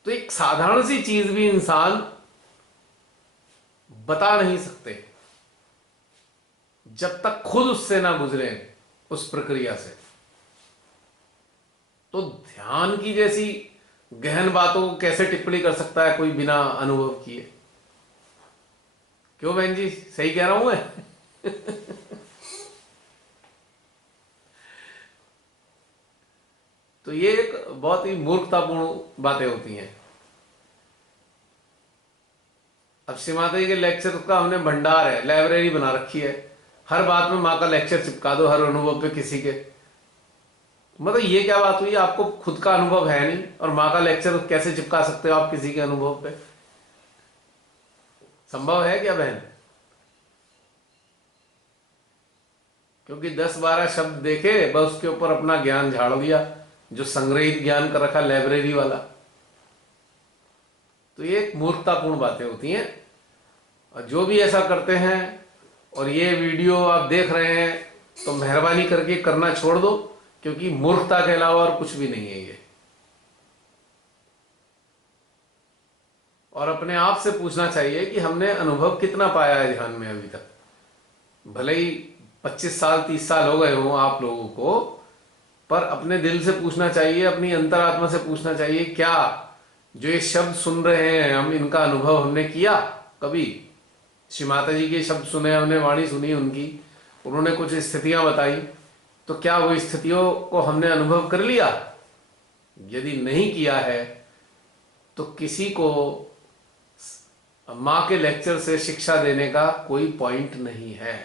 तो एक साधारण सी चीज भी इंसान बता नहीं सकते जब तक खुद उससे ना गुजरे, उस प्रक्रिया से। तो ध्यान की जैसी गहन बातों को कैसे टिप्पणी कर सकता है कोई बिना अनुभव किए? क्यों बहन जी, सही कह रहा हूं मैं? तो ये एक बहुत ही मूर्खतापूर्ण बातें होती हैं। अब श्री माता जी के लेक्चर का हमने भंडार है, लाइब्रेरी बना रखी है, हर बात में माँ का लेक्चर चिपका दो, हर अनुभव पे किसी के। मतलब ये क्या बात हुई? आपको खुद का अनुभव है नहीं और माँ का लेक्चर कैसे चिपका सकते हो आप किसी के अनुभव पे? संभव है क्या बहन? क्योंकि 10-12 शब्द देखे, बस उसके ऊपर अपना ज्ञान झाड़ दिया, जो संग्रहित ज्ञान कर रखा लाइब्रेरी वाला। तो ये मूर्खतापूर्ण बातें होती हैं, और जो भी ऐसा करते हैं और ये वीडियो आप देख रहे हैं तो मेहरबानी करके करना छोड़ दो, क्योंकि मूर्खता के अलावा और कुछ भी नहीं है ये। और अपने आप से पूछना चाहिए कि हमने अनुभव कितना पाया है ध्यान में अभी तक। भले ही 25 साल 30 साल हो गए हों आप लोगों को, पर अपने दिल से पूछना चाहिए, अपनी अंतरात्मा से पूछना चाहिए, क्या जो ये शब्द सुन रहे हैं हम, इनका अनुभव हमने किया कभी? श्री माता जी के शब्द सुने हमने, वाणी सुनी उनकी, उन्होंने कुछ स्थितियां बताई, तो क्या वो स्थितियों को हमने अनुभव कर लिया? यदि नहीं किया है तो किसी को माँ के लेक्चर से शिक्षा देने का कोई पॉइंट नहीं है।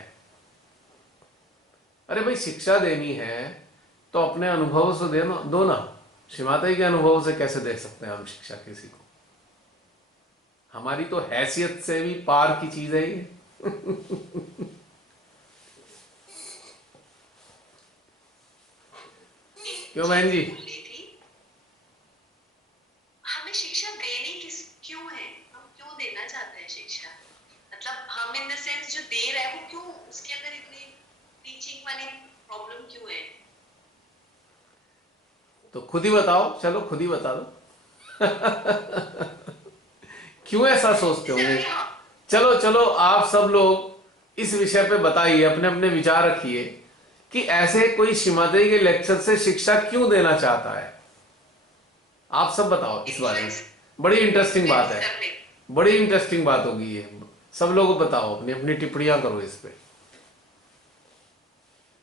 अरे भाई, शिक्षा देनी है तो अपने अनुभव से देना, दो ना। श्री माता जी के अनुभव से कैसे दे सकते हैं हम शिक्षा किसी को? हमारी तो हैसियत से भी पार की चीज है ये। क्यों बहन जी? बोली थी तो खुद ही बताओ, चलो खुद ही बता दो। क्यों ऐसा सोचते होंगे? सभी हाँ। चलो चलो, आप सब लोग इस विषय पे बताइए, अपने अपने विचार रखिए कि ऐसे कोई श्रीमाता के लेक्चर से शिक्षा क्यों देना चाहता है। आप सब बताओ इस बारे में। इन्फ्लुएंस बड़ी इंटरेस्टिंग बात है, करने। बड़ी इंटरेस्टिंग बात होगी ये। सब लोग बताओ, अपनी अपनी टिप्पणियां करो इस पे।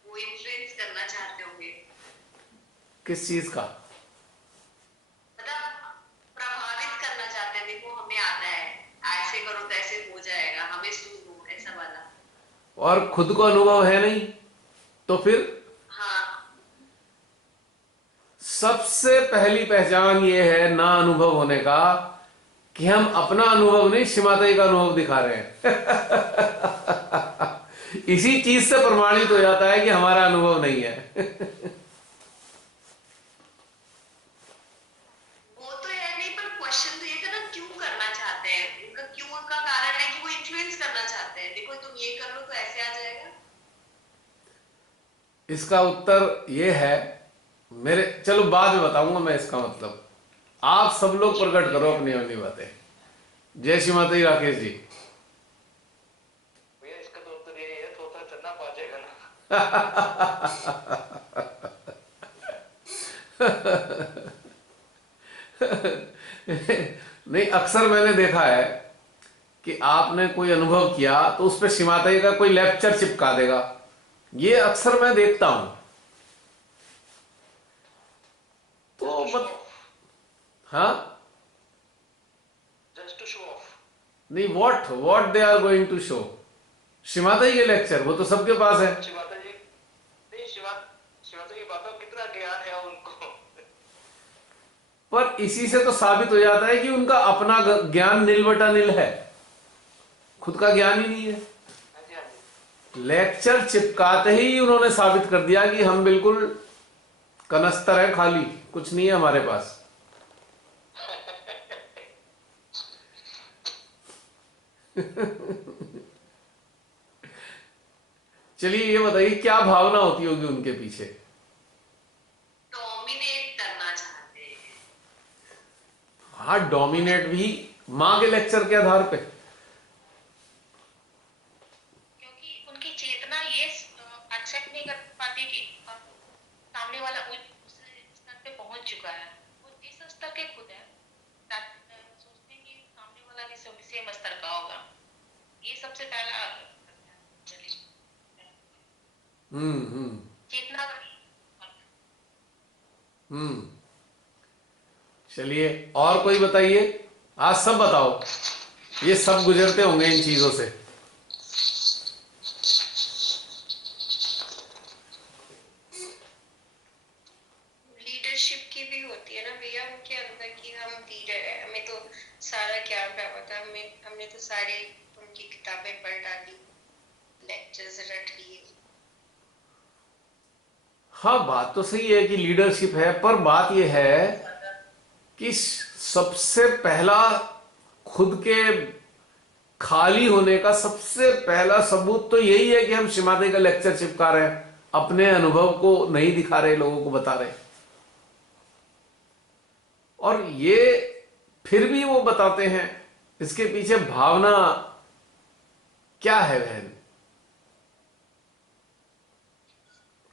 वो इन्फ्लुएंस करना चाहते होंगे, किस चीज का? मतलब प्रभावित करना चाहते हैं। देखो हमें आता है, ऐसे करो तो ऐसे हो जाएगा, हमें सुनो, ऐसा वाला। और खुद को अनुभव है नहीं, तो फिर हाँ। सबसे पहली पहचान ये है ना अनुभव होने का, कि हम अपना अनुभव नहीं, श्रीमाता जी का अनुभव दिखा रहे हैं। इसी चीज से प्रमाणित हो जाता है कि हमारा अनुभव नहीं है। वो तो है नहीं, पर क्वेश्चन तो ये था ना, क्यों करना चाहते हैं? उनका क्यों का कारण है कि वो इन्फ्लुएंस करना चाहते हैं। देखो तुम ये कर लो तो ऐसे आ जाएगा। इसका उत्तर ये है, मेरे चलो बाद में बताऊंगा मैं इसका मतलब। आप सब लोग प्रकट करो अपनी अपनी बातें। जय श्री माता जी। राकेश जी। भैया इसका तो उत्तर यही है, तोता चलना पा जाएगा ना। नहीं, अक्सर मैंने देखा है कि आपने कोई अनुभव किया तो उस पर श्री माता जी का कोई लेक्चर चिपका देगा। ये अक्सर मैं देखता हूं। तो just to show but, off. हाँ, जस्ट टू शो ऑफ। नहीं, what they are going to show? Shri Mata ji के लेक्चर वो तो सबके पास है। शिवाता जी नहीं, शिवाता की बातों में कितना ज्ञान है उनको। पर इसी से तो साबित हो जाता है कि उनका अपना ज्ञान नील बटा नील है, खुद का ज्ञान ही नहीं है। हाँ जी, हाँ जी। लेक्चर चिपकाते ही उन्होंने साबित कर दिया कि हम बिल्कुल कनस्तर है, खाली कुछ नहीं है हमारे पास। चलिए ये बताइए, क्या भावना होती होगी उनके पीछे? डोमिनेट करना चाहते हैं। हाँ, डोमिनेट भी माँ के लेक्चर के आधार पे। क्योंकि उनकी चेतना ये एक्सेप्ट नहीं कर पाती कि सामने वाला उस स्तर पे पहुंच चुका है। वो इस स्तर के खुद है, सोचते हैं कि सामने वाला भी सेम स्तर का होगा। ये सबसे पहला चलिए हम्म। चेतना हम्म। चलिए और कोई बताइए। आज सब बताओ, ये सब गुजरते होंगे इन चीजों से। लीडरशिप की भी होती है ना भैया उनके अंदर, कि हम लीडर है, हमें तो सारा ज्ञान प्राप्त है, हमने तो सारी उनकी किताबें पढ़ डाली, लेक्चर्स रट लिए। हाँ, बात तो सही है कि लीडरशिप है, पर बात यह है कि सबसे पहला खुद के खाली होने का सबसे पहला सबूत तो यही है कि हम श्री माता जी का लेक्चर चिपका रहे हैं, अपने अनुभव को नहीं दिखा रहे, लोगों को बता रहे। और ये फिर भी वो बताते हैं, इसके पीछे भावना क्या है बहन?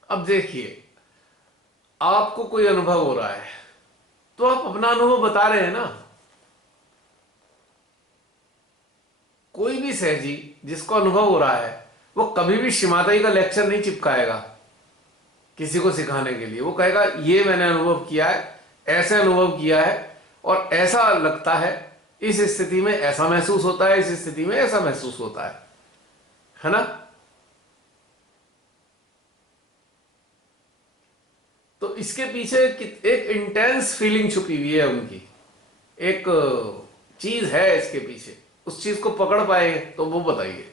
अब देखिए, आपको कोई अनुभव हो रहा है तो आप अपना अनुभव बता रहे हैं ना। कोई भी सहजी जिसको अनुभव हो रहा है वो कभी भी श्री माता जी का लेक्चर नहीं चिपकाएगा किसी को सिखाने के लिए। वो कहेगा ये मैंने अनुभव किया है, ऐसे अनुभव किया है, और ऐसा लगता है, इस स्थिति में ऐसा महसूस होता है, इस स्थिति में ऐसा महसूस होता है ना। तो इसके पीछे एक इंटेंस फीलिंग छुपी हुई है उनकी, एक चीज है इसके पीछे। उस चीज को पकड़ पाए तो वो बताइए।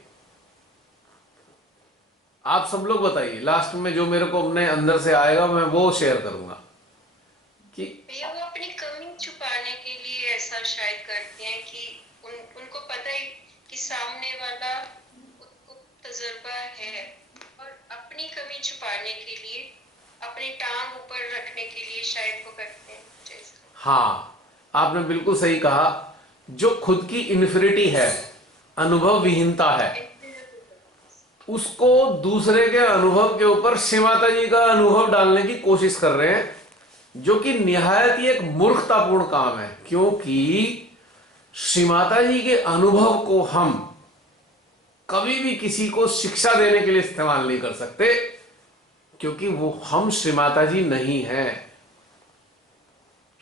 आप सब लोग बताइए, लास्ट में जो मेरे को अपने अंदर से आएगा मैं वो शेयर करूंगा कि भैया वो अपनी कमी छुपाने के लिए ऐसा शायद करते हैं कि उनको पता है कि सामने वाला को तजुर्बा है, और अपनी कमी छुपाने के लिए अपनी टांग ऊपर रखने के लिए शायद वो करते हैं जैसे। हाँ, आपने बिल्कुल सही कहा। जो खुद की इन्फिनिटी है, अनुभव विहीनता है, उसको दूसरे के अनुभव के ऊपर श्री माता जी का अनुभव डालने की कोशिश कर रहे हैं, जो कि निहायत ही एक मूर्खतापूर्ण काम है। क्योंकि श्री माता जी के अनुभव को हम कभी भी किसी को शिक्षा देने के लिए इस्तेमाल नहीं कर सकते, क्योंकि वो हम श्री माता जी नहीं हैं।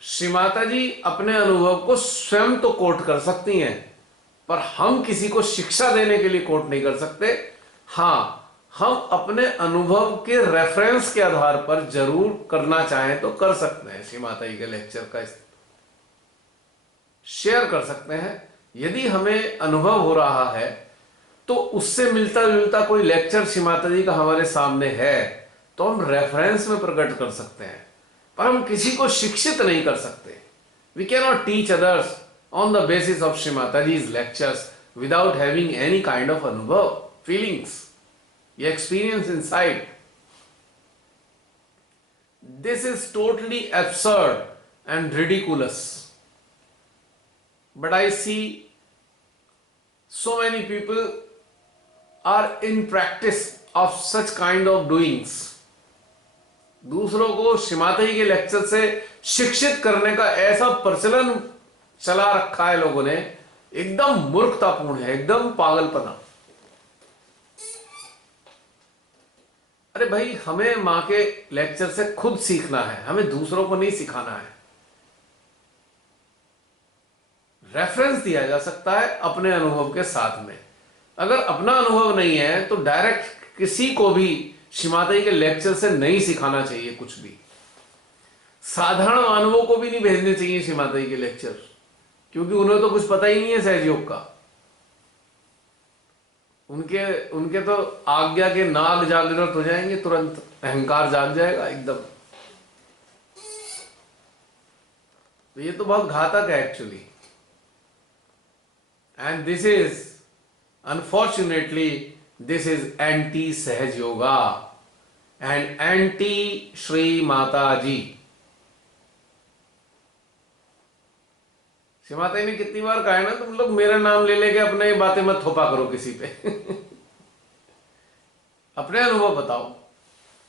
श्री माता जी अपने अनुभव को स्वयं तो कोट कर सकती हैं, पर हम किसी को शिक्षा देने के लिए कोट नहीं कर सकते। हाँ, हम अपने अनुभव के रेफरेंस के आधार पर जरूर करना चाहें तो कर सकते हैं, श्री माता जी के लेक्चर का शेयर कर सकते हैं। यदि हमें अनुभव हो रहा है तो उससे मिलता जुलता कोई लेक्चर श्री माता जी का हमारे सामने है तो हम रेफरेंस में प्रकट कर सकते हैं, पर हम किसी को शिक्षित नहीं कर सकते। We can not teach others on the basis of Shri Mata जी's lectures without having any kind of अनुभव, feelings, या experience inside. This is totally absurd and ridiculous. But I see so many people are in practice of such kind of doings. दूसरों को श्री माता जी के lecture से शिक्षित करने का ऐसा प्रचलन चला रखा है लोगों ने, एकदम मूर्खतापूर्ण है, एकदम पागलपना। अरे भाई, हमें मां के लेक्चर से खुद सीखना है, हमें दूसरों को नहीं सिखाना है। रेफरेंस दिया जा सकता है अपने अनुभव के साथ में। अगर अपना अनुभव नहीं है तो डायरेक्ट किसी को भी श्री माता जी के लेक्चर से नहीं सिखाना चाहिए कुछ भी। साधारण मानवों को भी नहीं भेजने चाहिए श्री माता जी के लेक्चर, क्योंकि उन्हें तो कुछ पता ही नहीं है सहयोग का। उनके तो आज्ञा के नाग जागृत हो जाएंगे, तुरंत अहंकार जाग जाएगा एकदम। तो ये तो बहुत घातक है actually. And this is unfortunately this is anti सहज योगा एंड एंटी श्री माता जी। श्री माता जी ने कितनी बार कहा है ना, तुम लोग मेरा नाम ले लेके अपने बातें मत थोपा करो किसी पे। अपने अनुभव बताओ,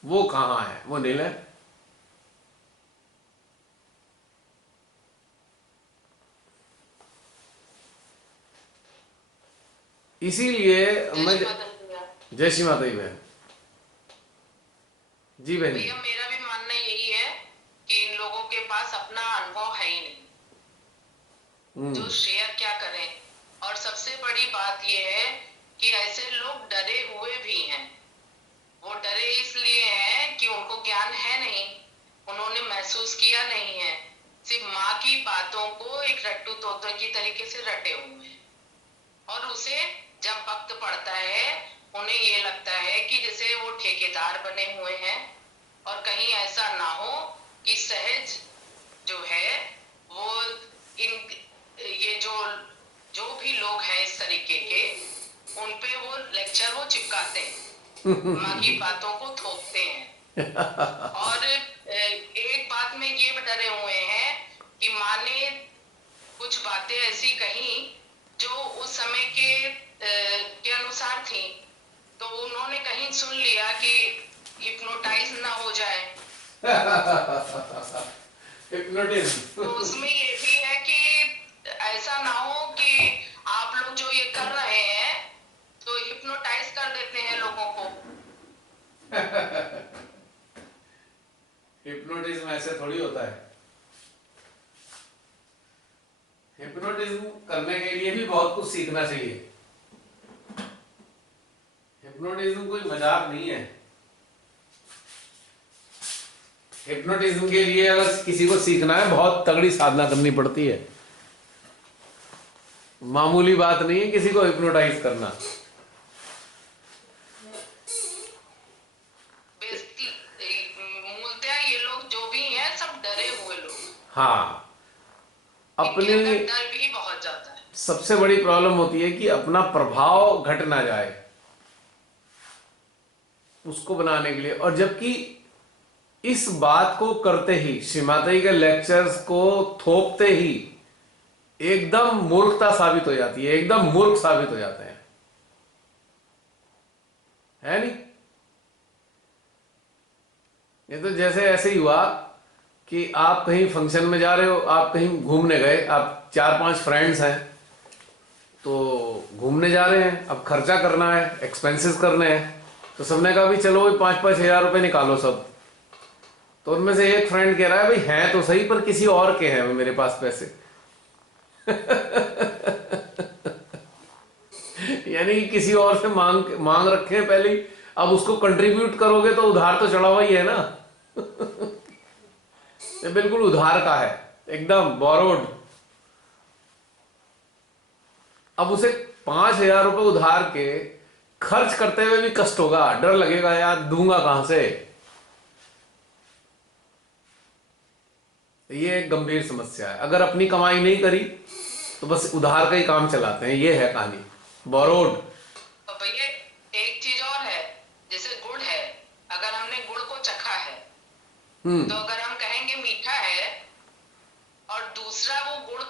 वो कहां है, वो नील है। इसीलिए मैं जय श्री माता जी बहन। जी बहन। भैया, मेरा भी मानना यही है कि इन लोगों के पास अपना अनुभव है ही नहीं, जो शेयर क्या करें। और सबसे बड़ी बात यह है कि ऐसे लोग डरे हुए भी हैं। वो डरे इसलिए हैं कि उनको ज्ञान है नहीं, उन्होंने महसूस किया नहीं है, सिर्फ माँ की बातों को एक रट्टू तोते की तरीके से रटे हुए हैं। और उसे जब वक्त पड़ता है उन्हें ये लगता है कि जैसे वो ठेकेदार बने हुए हैं, और कहीं ऐसा ना हो कि सहज जो है वो ये जो भी लोग हैं इस तरीके के, उन पे वो लेक्चर वो चिपकाते हैं, माँ की बातों को थोपते हैं। और एक बात में ये डरे हुए हैं कि माँ ने कुछ बातें ऐसी कही जो उस समय के अनुसार थी, तो उन्होंने कहीं सुन लिया कि हिप्नोटाइज ना हो जाए। हिप्नोटिज्म। तो उसमें ये भी है कि ऐसा ना हो कि आप लोग जो ये कर रहे हैं तो हिप्नोटाइज कर देते हैं लोगों को। हिप्नोटिज्म ऐसे थोड़ी होता है। हिप्नोटिज्म करने के लिए भी बहुत कुछ सीखना चाहिए। हिप्नोटिज्म कोई मजाक नहीं है। हिप्नोटिज्म के लिए अगर किसी को सीखना है, बहुत तगड़ी साधना करनी पड़ती है। मामूली बात नहीं है किसी को हिप्नोटाइज करना। मूलतः ये लोग जो भी हैं सब डरे हुए लोग। हाँ, अपने डर भी बहुत ज्यादा है। सबसे बड़ी प्रॉब्लम होती है कि अपना प्रभाव घट ना जाए, उसको बनाने के लिए। और जबकि इस बात को करते ही, श्रीमाता के लेक्चर्स को थोपते ही एकदम मूर्खता साबित हो जाती है, एकदम मूर्ख साबित हो जाते हैं, है नहीं? ये तो जैसे ऐसे ही हुआ कि आप कहीं फंक्शन में जा रहे हो, आप कहीं घूमने गए, आप 4-5 फ्रेंड्स हैं, तो घूमने जा रहे हैं, अब खर्चा करना है, एक्सपेंसेस करने हैं, तो सबने कहा भी चलो भाई 5-5 हजार रुपए निकालो सब। तो उनमें से एक फ्रेंड कह रहा है भाई हैं तो सही पर किसी और के हैं मेरे पास पैसे। यानी कि किसी और से मांग रखे हैं पहले ही, अब उसको कंट्रीब्यूट करोगे तो उधार तो चढ़ा हुआ ही है ना। ये बिल्कुल उधार का है, एकदम बोरोड। अब उसे 5,000 रुपए उधार के खर्च करते हुए भी कष्ट होगा, डर लगेगा यार दूंगा कहां से। ये एक गंभीर समस्या है। अगर अपनी कमाई नहीं करी तो बस उधार का ही काम चलाते हैं, ये है कहानी, बोरोड। तो भैया एक चीज और है, जैसे गुड़ है, अगर हमने गुड़ को चखा है तो अगर हम कहेंगे मीठा है और दूसरा वो गुड़,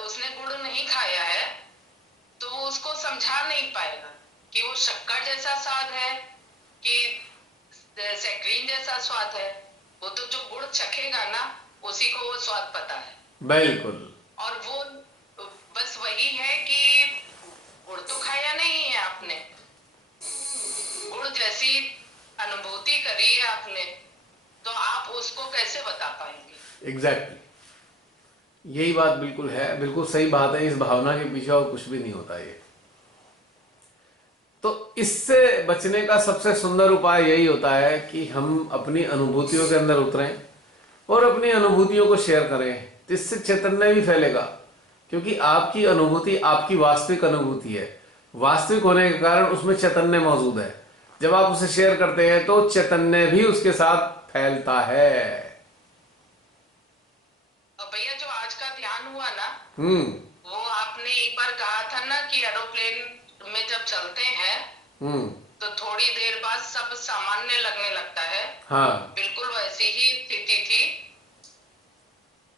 उसने गुड़ नहीं खाया है, तो वो उसको समझा नहीं पाएगा कि वो शक्कर जैसा स्वाद है कि सैक्रीन जैसा स्वाद है। वो तो जो गुड़ चखेगा ना उसी को वो स्वाद पता है। बिल्कुल। और वो बस वही है कि गुड़ तो खाया नहीं है आपने, गुड़ जैसी अनुभूति करी है आपने, तो आप उसको कैसे बता पाएंगे? एग्जैक्टली, यही बात बिल्कुल है, बिल्कुल सही बात है। इस भावना के पीछे और कुछ भी नहीं होता ये। तो इससे बचने का सबसे सुंदर उपाय यही होता है कि हम अपनी अनुभूतियों के अंदर उतरें और अपनी अनुभूतियों को शेयर करें, जिससे चैतन्य भी फैलेगा। क्योंकि आपकी अनुभूति आपकी वास्तविक अनुभूति है, वास्तविक होने के कारण उसमें चैतन्य मौजूद है। जब आप उसे शेयर करते हैं तो चैतन्य भी उसके साथ फैलता है। और भैया जो आज का ध्यान हुआ ना, हम्म वो आपने एक बार कहा था ना कि एरोप्लेन में जब चलते हैं तो थोड़ी देर बाद सब सामान्य लगने लगता है। हाँ, बिल्कुल वैसी ही स्थिति थी।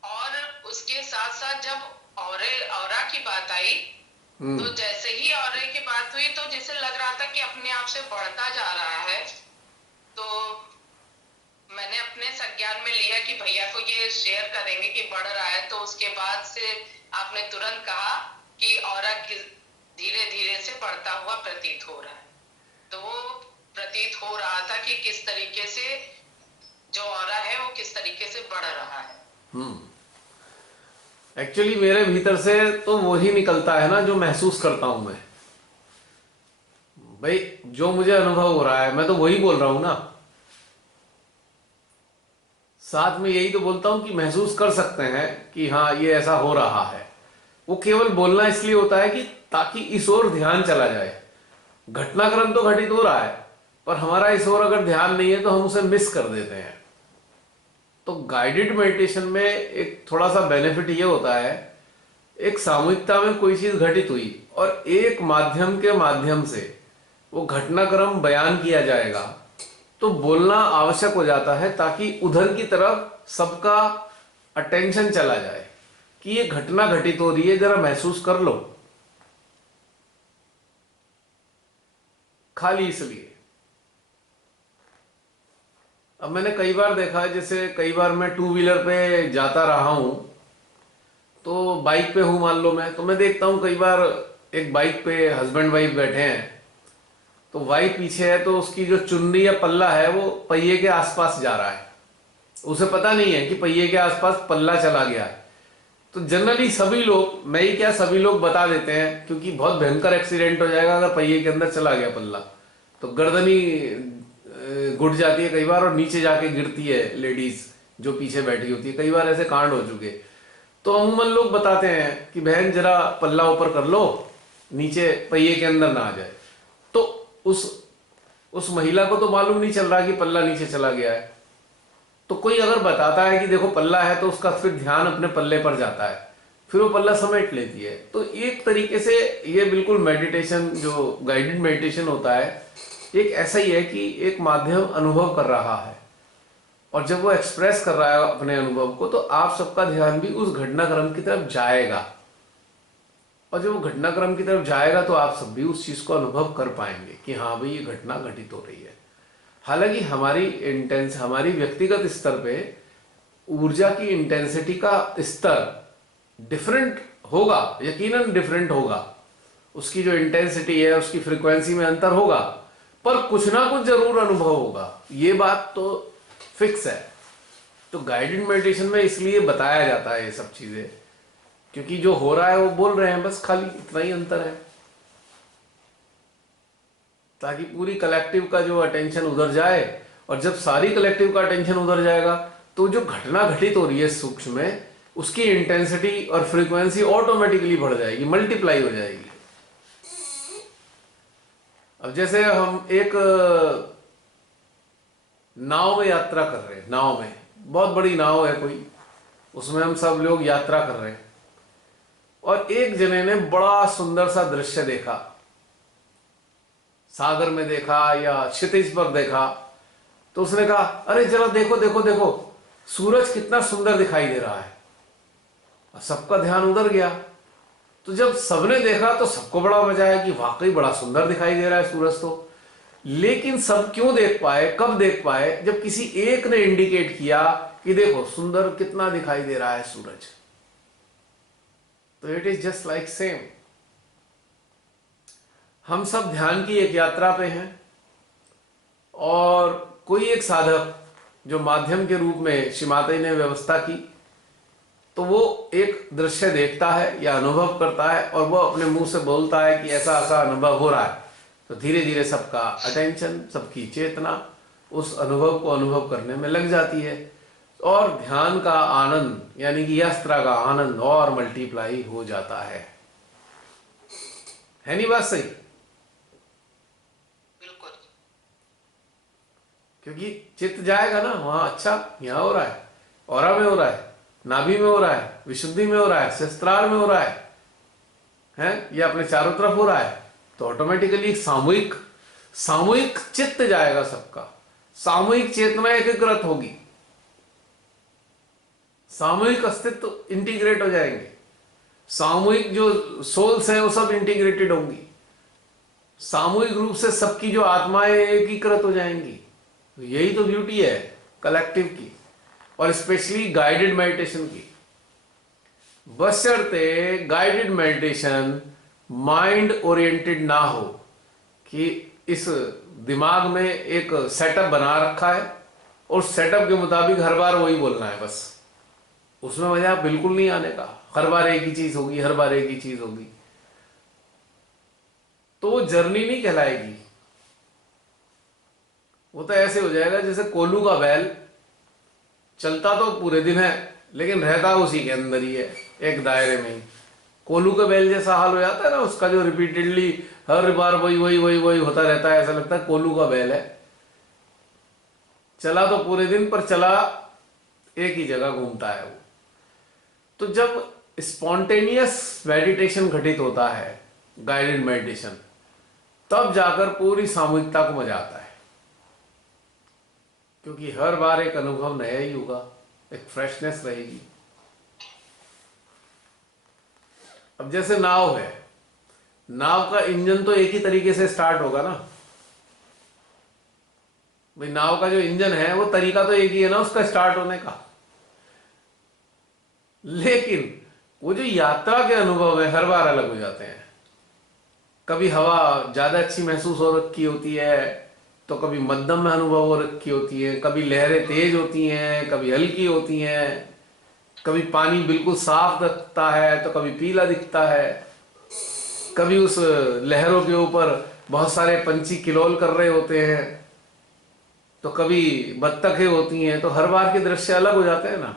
और उसके साथ साथ जब औरा की बात आई, तो जैसे ही औरे की बात हुई तो जैसे लग रहा था कि अपने आप से बढ़ता जा रहा है। तो मैंने अपने संज्ञान में लिया कि भैया को ये शेयर करेंगे कि बढ़ रहा है। तो उसके बाद से आपने तुरंत कहा कि औरा धीरे धीरे से बढ़ता हुआ प्रतीत हो रहा है। तो वो प्रतीत हो रहा था कि किस तरीके से जो औरा है वो किस तरीके से बढ़ रहा है। एक्चुअली मेरे भीतर से तो वही निकलता है ना जो महसूस करता हूं मैं। भाई जो मुझे अनुभव हो रहा है मैं तो वही बोल रहा हूं ना, साथ में यही तो बोलता हूं कि महसूस कर सकते हैं कि हाँ ये ऐसा हो रहा है। वो केवल बोलना इसलिए होता है कि ताकि इस ओर ध्यान चला जाए। घटनाक्रम तो घटित हो रहा है पर हमारा इस ओर अगर ध्यान नहीं है तो हम उसे मिस कर देते हैं। तो गाइडेड मेडिटेशन में एक थोड़ा सा बेनिफिट ये होता है, एक सामूहिकता में कोई चीज घटित हुई और एक माध्यम के माध्यम से वो घटनाक्रम बयान किया जाएगा तो बोलना आवश्यक हो जाता है ताकि उधर की तरफ सबका अटेंशन चला जाए कि ये घटना घटित हो रही है, जरा महसूस कर लो। खाली इसलिए। अब मैंने कई बार देखा है, जैसे कई बार मैं 2 व्हीलर पे जाता रहा हूं, तो बाइक पे हूं मान लो मैं, तो मैं देखता हूं कई बार एक बाइक पे हस्बैंड वाइफ बैठे हैं, तो वाइफ पीछे है तो उसकी जो चुन्नी या पल्ला है वो पहिए के आसपास जा रहा है। उसे पता नहीं है कि पहिए के आसपास पल्ला चला गया है। तो जनरली सभी लोग, मैं ही क्या सभी लोग बता देते हैं, क्योंकि बहुत भयंकर एक्सीडेंट हो जाएगा अगर पहिए के अंदर चला गया पल्ला, तो गर्दनी घुट जाती है कई बार और नीचे जाके गिरती है लेडीज जो पीछे बैठी होती है। कई बार ऐसे कांड हो चुके। तो अमूमन लोग बताते हैं कि बहन जरा पल्ला ऊपर कर लो, नीचे पहिए के अंदर ना आ जाए। तो उस महिला को तो मालूम नहीं चल रहा कि पल्ला नीचे चला गया है। तो कोई अगर बताता है कि देखो पल्ला है, तो उसका फिर ध्यान अपने पल्ले पर जाता है, फिर वो पल्ला समेट लेती है। तो एक तरीके से ये बिल्कुल मेडिटेशन, जो गाइडेड मेडिटेशन होता है, एक ऐसा ही है कि एक माध्यम अनुभव कर रहा है और जब वो एक्सप्रेस कर रहा है अपने अनुभव को, तो आप सबका ध्यान भी उस घटनाक्रम की तरफ जाएगा, और जब वो घटनाक्रम की तरफ जाएगा तो आप सब भी उस चीज को अनुभव कर पाएंगे कि हाँ भाई ये घटना घटित हो रही है। हालांकि हमारी व्यक्तिगत स्तर पे ऊर्जा की इंटेंसिटी का स्तर डिफरेंट होगा, यकीनन डिफरेंट होगा, उसकी जो इंटेंसिटी है उसकी फ्रीक्वेंसी में अंतर होगा, पर कुछ ना कुछ जरूर अनुभव होगा, ये बात तो फिक्स है। तो गाइडेड मेडिटेशन में इसलिए बताया जाता है ये सब चीजें, क्योंकि जो हो रहा है वो बोल रहे हैं, बस खाली इतना ही अंतर है, ताकि पूरी कलेक्टिव का जो अटेंशन उधर जाए, और जब सारी कलेक्टिव का अटेंशन उधर जाएगा तो जो घटना घटित हो रही है सूक्ष्म में, उसकी इंटेंसिटी और फ्रीक्वेंसी ऑटोमेटिकली बढ़ जाएगी, मल्टीप्लाई हो जाएगी। अब जैसे हम एक नाव में यात्रा कर रहे हैं, नाव में बहुत बड़ी नाव है कोई, उसमें हम सब लोग यात्रा कर रहे हैं, और एक जने ने बड़ा सुंदर सा दृश्य देखा, सागर में देखा या क्षितिज पर देखा, तो उसने कहा अरे जरा देखो देखो देखो, सूरज कितना सुंदर दिखाई दे रहा है। और सबका ध्यान उधर गया, तो जब सबने देखा तो सबको बड़ा मजा आया कि वाकई बड़ा सुंदर दिखाई दे रहा है सूरज तो। लेकिन सब क्यों देख पाए, कब देख पाए, जब किसी एक ने इंडिकेट किया कि देखो सुंदर कितना दिखाई दे रहा है सूरज। तो it is just like same, हम सब ध्यान की एक यात्रा पे हैं, और कोई एक साधक जो माध्यम के रूप में श्री माता जी ने व्यवस्था की, तो वो एक दृश्य देखता है या अनुभव करता है, और वो अपने मुंह से बोलता है कि ऐसा ऐसा अनुभव हो रहा है। तो धीरे धीरे सबका अटेंशन, सबकी चेतना उस अनुभव को अनुभव करने में लग जाती है, और ध्यान का आनंद यानी कि यात्रा का आनंद और मल्टीप्लाई हो जाता है नहीं बात सही? बिल्कुल। क्योंकि चित्त जाएगा ना वहां, अच्छा यहाँ हो रहा है, औरा में हो रहा है, नाभि में हो रहा है, विशुद्धि में हो रहा है, सहस्त्रार में हो रहा है, ये अपने चारों तरफ हो रहा है, तो ऑटोमेटिकली सामूहिक चित्त जाएगा सबका, सामूहिक चेतना एकीकृत होगी, सामूहिक अस्तित्व इंटीग्रेट हो जाएंगे, सामूहिक जो सोल्स हैं वो सब इंटीग्रेटेड होंगी, सामूहिक रूप से सबकी जो आत्माएं एकीकृत हो जाएंगी। तो यही तो ब्यूटी है कलेक्टिव की, और स्पेशली गाइडेड मेडिटेशन की। बशर्ते गाइडेड मेडिटेशन माइंड ओरिएंटेड ना हो, कि इस दिमाग में एक सेटअप बना रखा है और सेटअप के मुताबिक हर बार वही बोलना है, बस उसमें मजा बिल्कुल नहीं आने का, हर बार एक ही चीज होगी, हर बार एक ही चीज होगी, तो वो जर्नी नहीं कहलाएगी। वो तो ऐसे हो जाएगा जैसे कोल्हू का बैल चलता तो पूरे दिन है, लेकिन रहता उसी के अंदर ही है, एक दायरे में ही। कोल्हू का बैल जैसा हाल हो जाता है ना उसका, जो रिपीटेडली हर बार वही वही वही वही होता रहता है, ऐसा लगता है कोल्हू का बैल है। चला तो पूरे दिन, पर चला एक ही जगह घूमता है वो। तो जब स्पॉन्टेनियस मेडिटेशन घटित होता है, गाइडेड मेडिटेशन, तब जाकर पूरी सामूहिकता को मजा आता है, क्योंकि हर बार एक अनुभव नया ही होगा, एक फ्रेशनेस रहेगी। अब जैसे नाव है, नाव का इंजन तो एक ही तरीके से स्टार्ट होगा ना भाई, नाव का जो इंजन है वो तरीका तो एक ही है ना उसका स्टार्ट होने का, लेकिन वो जो यात्रा के अनुभव है हर बार अलग हो जाते हैं। कभी हवा ज्यादा अच्छी महसूस हो रखी होती है, तो कभी मध्यम में अनुभव हो रखी होती है, कभी लहरें तेज होती हैं, कभी हल्की होती हैं, कभी पानी बिल्कुल साफ दिखता है तो कभी पीला दिखता है, कभी उस लहरों के ऊपर बहुत सारे पंछी किलोल कर रहे होते हैं, तो कभी बत्तखें होती हैं, तो हर बार के दृश्य अलग हो जाते हैं ना।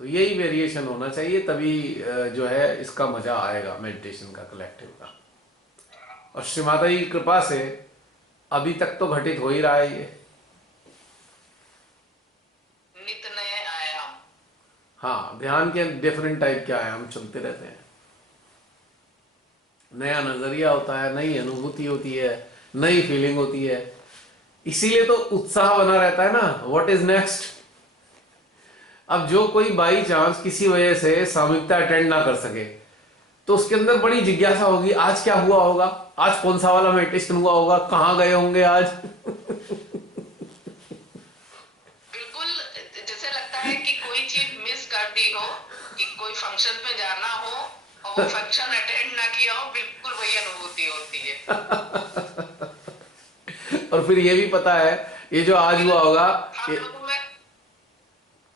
तो यही वेरिएशन होना चाहिए, तभी जो है इसका मजा आएगा मेडिटेशन का, कलेक्टिव का। और श्री माता जी की कृपा से अभी तक तो घटित हो ही रहा है ये। नित नए आयाम। हाँ, ध्यान के डिफरेंट टाइप के आयाम चलते रहते हैं, नया नजरिया होता है, नई अनुभूति होती है, नई फीलिंग होती है। इसीलिए तो उत्साह बना रहता है ना, व्हाट इज नेक्स्ट। अब जो कोई बाई चांस किसी वजह से सामूहिकता अटेंड ना कर सके, तो उसके अंदर बड़ी जिज्ञासा होगी, आज क्या हुआ होगा, आज कौन सा वाला मेडिटेशन हुआ होगा, कहाँ गए होंगे आज। बिल्कुल। जैसे लगता है कि कोई चीज मिस कर दी हो, कि कोई फंक्शन पे जाना हो और वो फंक्शन अटेंड ना किया हो, बिल्कुल वही अनुभूति होती है। और फिर ये भी पता है, ये जो आज हुआ होगा, हम लोगों में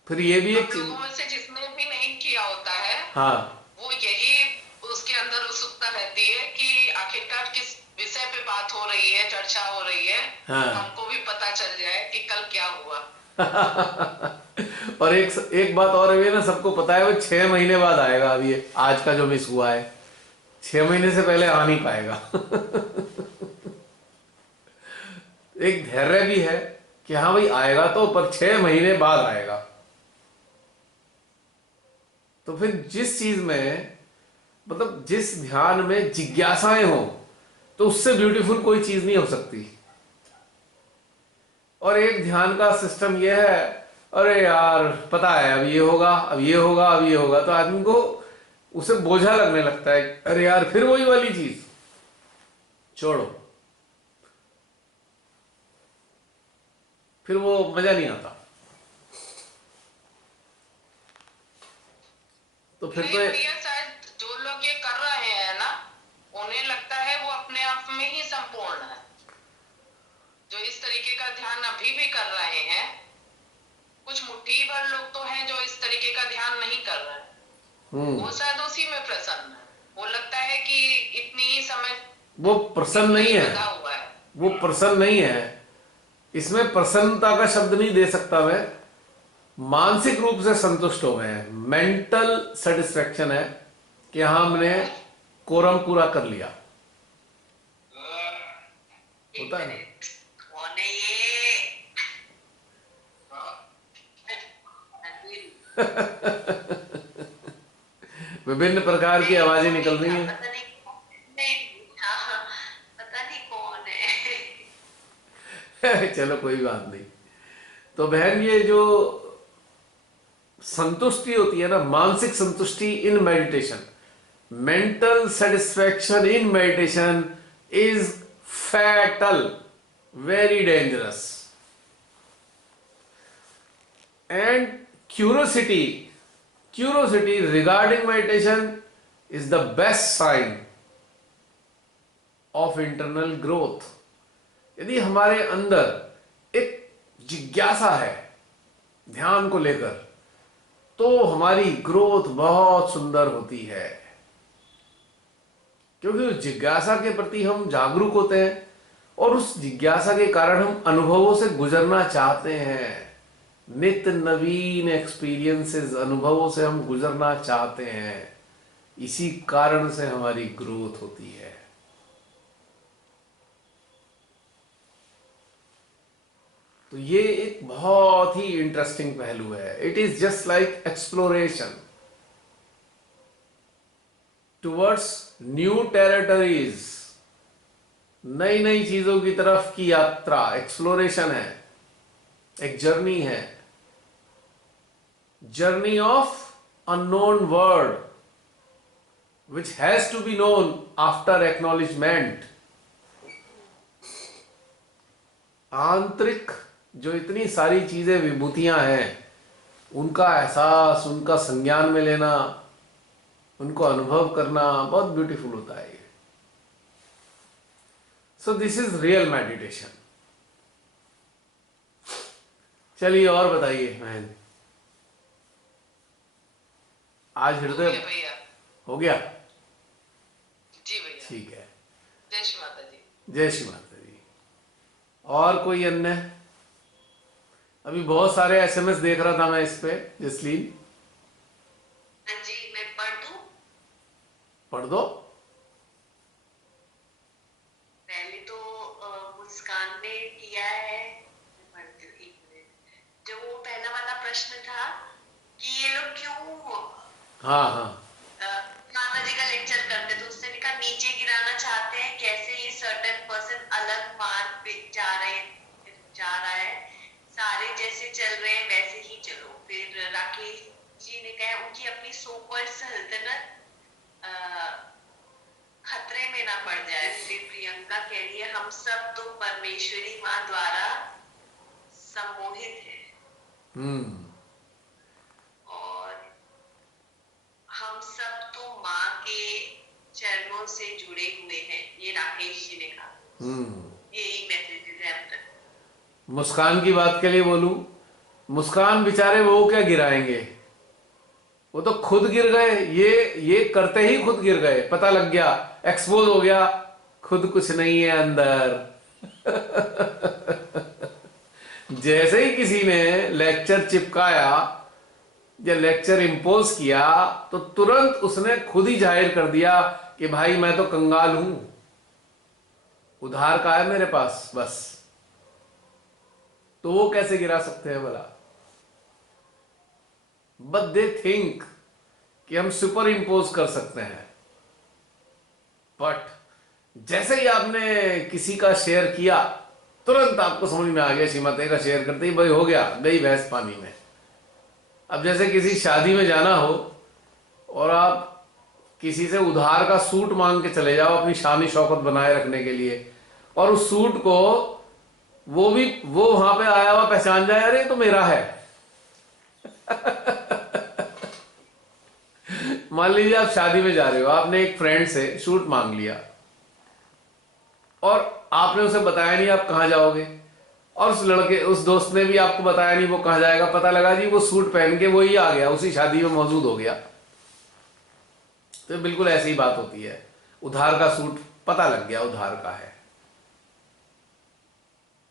फिर ये भी एक हम लोगों में से जिसने भी नहीं किया होता है, हाँ, वो यही उसके अंदर उत्सुकता रहती है कि आखिरकार किस विषय पे बात हो रही है, चर्चा हो रही है, हाँ। हमको भी पता चल जाए कि कल क्या हुआ। और एक बात और है ना, सबको पता है वो 6 महीने बाद आएगा। अब ये आज का जो मिस हुआ है, 6 महीने से पहले आ नहीं पाएगा। एक धैर्य भी है कि हाँ भाई आएगा तो, पर 6 महीने बाद आएगा। तो फिर जिस चीज में, मतलब जिस ध्यान में जिज्ञासाएं हो, तो उससे ब्यूटीफुल कोई चीज नहीं हो सकती। और एक ध्यान का सिस्टम यह है, अरे यार पता है अब ये होगा, अब ये होगा, अब ये होगा, तो आदमी को उसे बोझा लगने लगता है, अरे यार फिर वही वाली चीज, छोड़ो, फिर वो मजा नहीं आता। तो फिर नहीं तो भैया, शायद जो लोग ये कर रहे हैं ना, उन्हें लगता है वो अपने आप में ही संपूर्ण है। जो इस तरीके का ध्यान अभी भी कर रहे हैं, कुछ मुट्ठी भर लोग तो हैं जो इस तरीके का ध्यान नहीं कर रहे हैं, वो शायद उसी में प्रसन्न है। वो लगता है कि इतनी ही समय वो प्रसन्न नहीं है, बंधा हुआ है। वो प्रसन्न नहीं है। इसमें प्रसन्नता का शब्द नहीं दे सकता मैं, मानसिक रूप से संतुष्ट हो गए हैं, मेंटल सेटिस्फेक्शन है कि हाँ हमने कोरम पूरा कर लिया। होता है ना। कौन है ये? विभिन्न प्रकार की आवाजें निकल रही हैं। पता नहीं, हाँ, पता नहीं कौन है। चलो कोई बात नहीं। तो बहन, ये जो संतुष्टि होती है ना, मानसिक संतुष्टि in meditation, mental satisfaction in meditation is fatal, very dangerous. And curiosity regarding meditation is the best sign of internal growth. यदि हमारे अंदर एक जिज्ञासा है ध्यान को लेकर, तो हमारी ग्रोथ बहुत सुंदर होती है, क्योंकि उस जिज्ञासा के प्रति हम जागरूक होते हैं और उस जिज्ञासा के कारण हम अनुभवों से गुजरना चाहते हैं। नित्य नवीन एक्सपीरियंसेस, अनुभवों से हम गुजरना चाहते हैं। इसी कारण से हमारी ग्रोथ होती है। तो ये एक बहुत ही इंटरेस्टिंग पहलू है। It is just like exploration towards new territories, नई नई चीजों की तरफ की यात्रा। एक्सप्लोरेशन है, एक जर्नी है, journey of unknown word which has to be known after acknowledgement. आंतरिक जो इतनी सारी चीजें, विभूतियां हैं, उनका एहसास, उनका संज्ञान में लेना, उनको अनुभव करना बहुत ब्यूटीफुल होता है। So this is real meditation. चलिए और बताइए बहन, आज हृदय भैया हो गया? जी भैया। ठीक है, जय श्री माता जी। जय श्री माता जी। और कोई अन्य? अभी बहुत सारे एसएमएस देख रहा था मैं इस पे, जसलीन। हाँ जी, मैं पढ़ दूं? पढ़ दो। पहले तो मुस्कान ने किया है, मैं पढ़ती हूँ, एक मिनट। जो वो पहला वाला प्रश्न था कि ये लोग क्यों हाँ हाँ, माता जी का लेक्चर करते, तो उसने लिखा नीचे गिराना चाहते हैं, कैसे ये सर्टेन पर्सन अलग मार्ग पे जा रहे हैं, जा रहा है, सारे जैसे चल रहे हैं वैसे ही चलो। फिर राकेश जी ने कहा उनकी अपनी सो कॉल्ड सल्तनत खतरे में ना पड़ जाए। फिर प्रियंका कह रही है हम सब तो परमेश्वरी माँ द्वारा सम्मोहित हैं और हम सब तो माँ के चरणों से जुड़े हुए हैं, ये राकेश जी ने कहा। यही मैसेज है अब तक। मुस्कान की बात के लिए बोलूं, मुस्कान बेचारे वो क्या गिराएंगे, वो तो खुद गिर गए। ये करते ही खुद गिर गए, पता लग गया, एक्सपोज हो गया, खुद कुछ नहीं है अंदर। जैसे ही किसी ने लेक्चर चिपकाया या लेक्चर इंपोज किया तो तुरंत उसने खुद ही जाहिर कर दिया कि भाई मैं तो कंगाल हूं, उधार का है मेरे पास बस। तो वो कैसे गिरा सकते हैं भला? बट दे थिंक कि हम सुपर इंपोज कर सकते हैं। बट जैसे ही आपने किसी का शेयर किया तुरंत आपको समझ में आ गया, श्रीमती का शेयर करते ही भाई हो गया, गई भैंस पानी में। अब जैसे किसी शादी में जाना हो और आप किसी से उधार का सूट मांग के चले जाओ अपनी शान शौकत बनाए रखने के लिए, और उस सूट को वो वहां पे आया हुआ पहचान जाए, अरे तो मेरा है। मान लीजिए आप शादी में जा रहे हो, आपने एक फ्रेंड से सूट मांग लिया और आपने उसे बताया नहीं आप कहां जाओगे, और उस दोस्त ने भी आपको बताया नहीं वो कहां जाएगा। पता लगा जी वो सूट पहन के वही आ गया, उसी शादी में मौजूद हो गया। तो बिल्कुल ऐसी ही बात होती है, उधार का सूट पता लग गया उधार का है,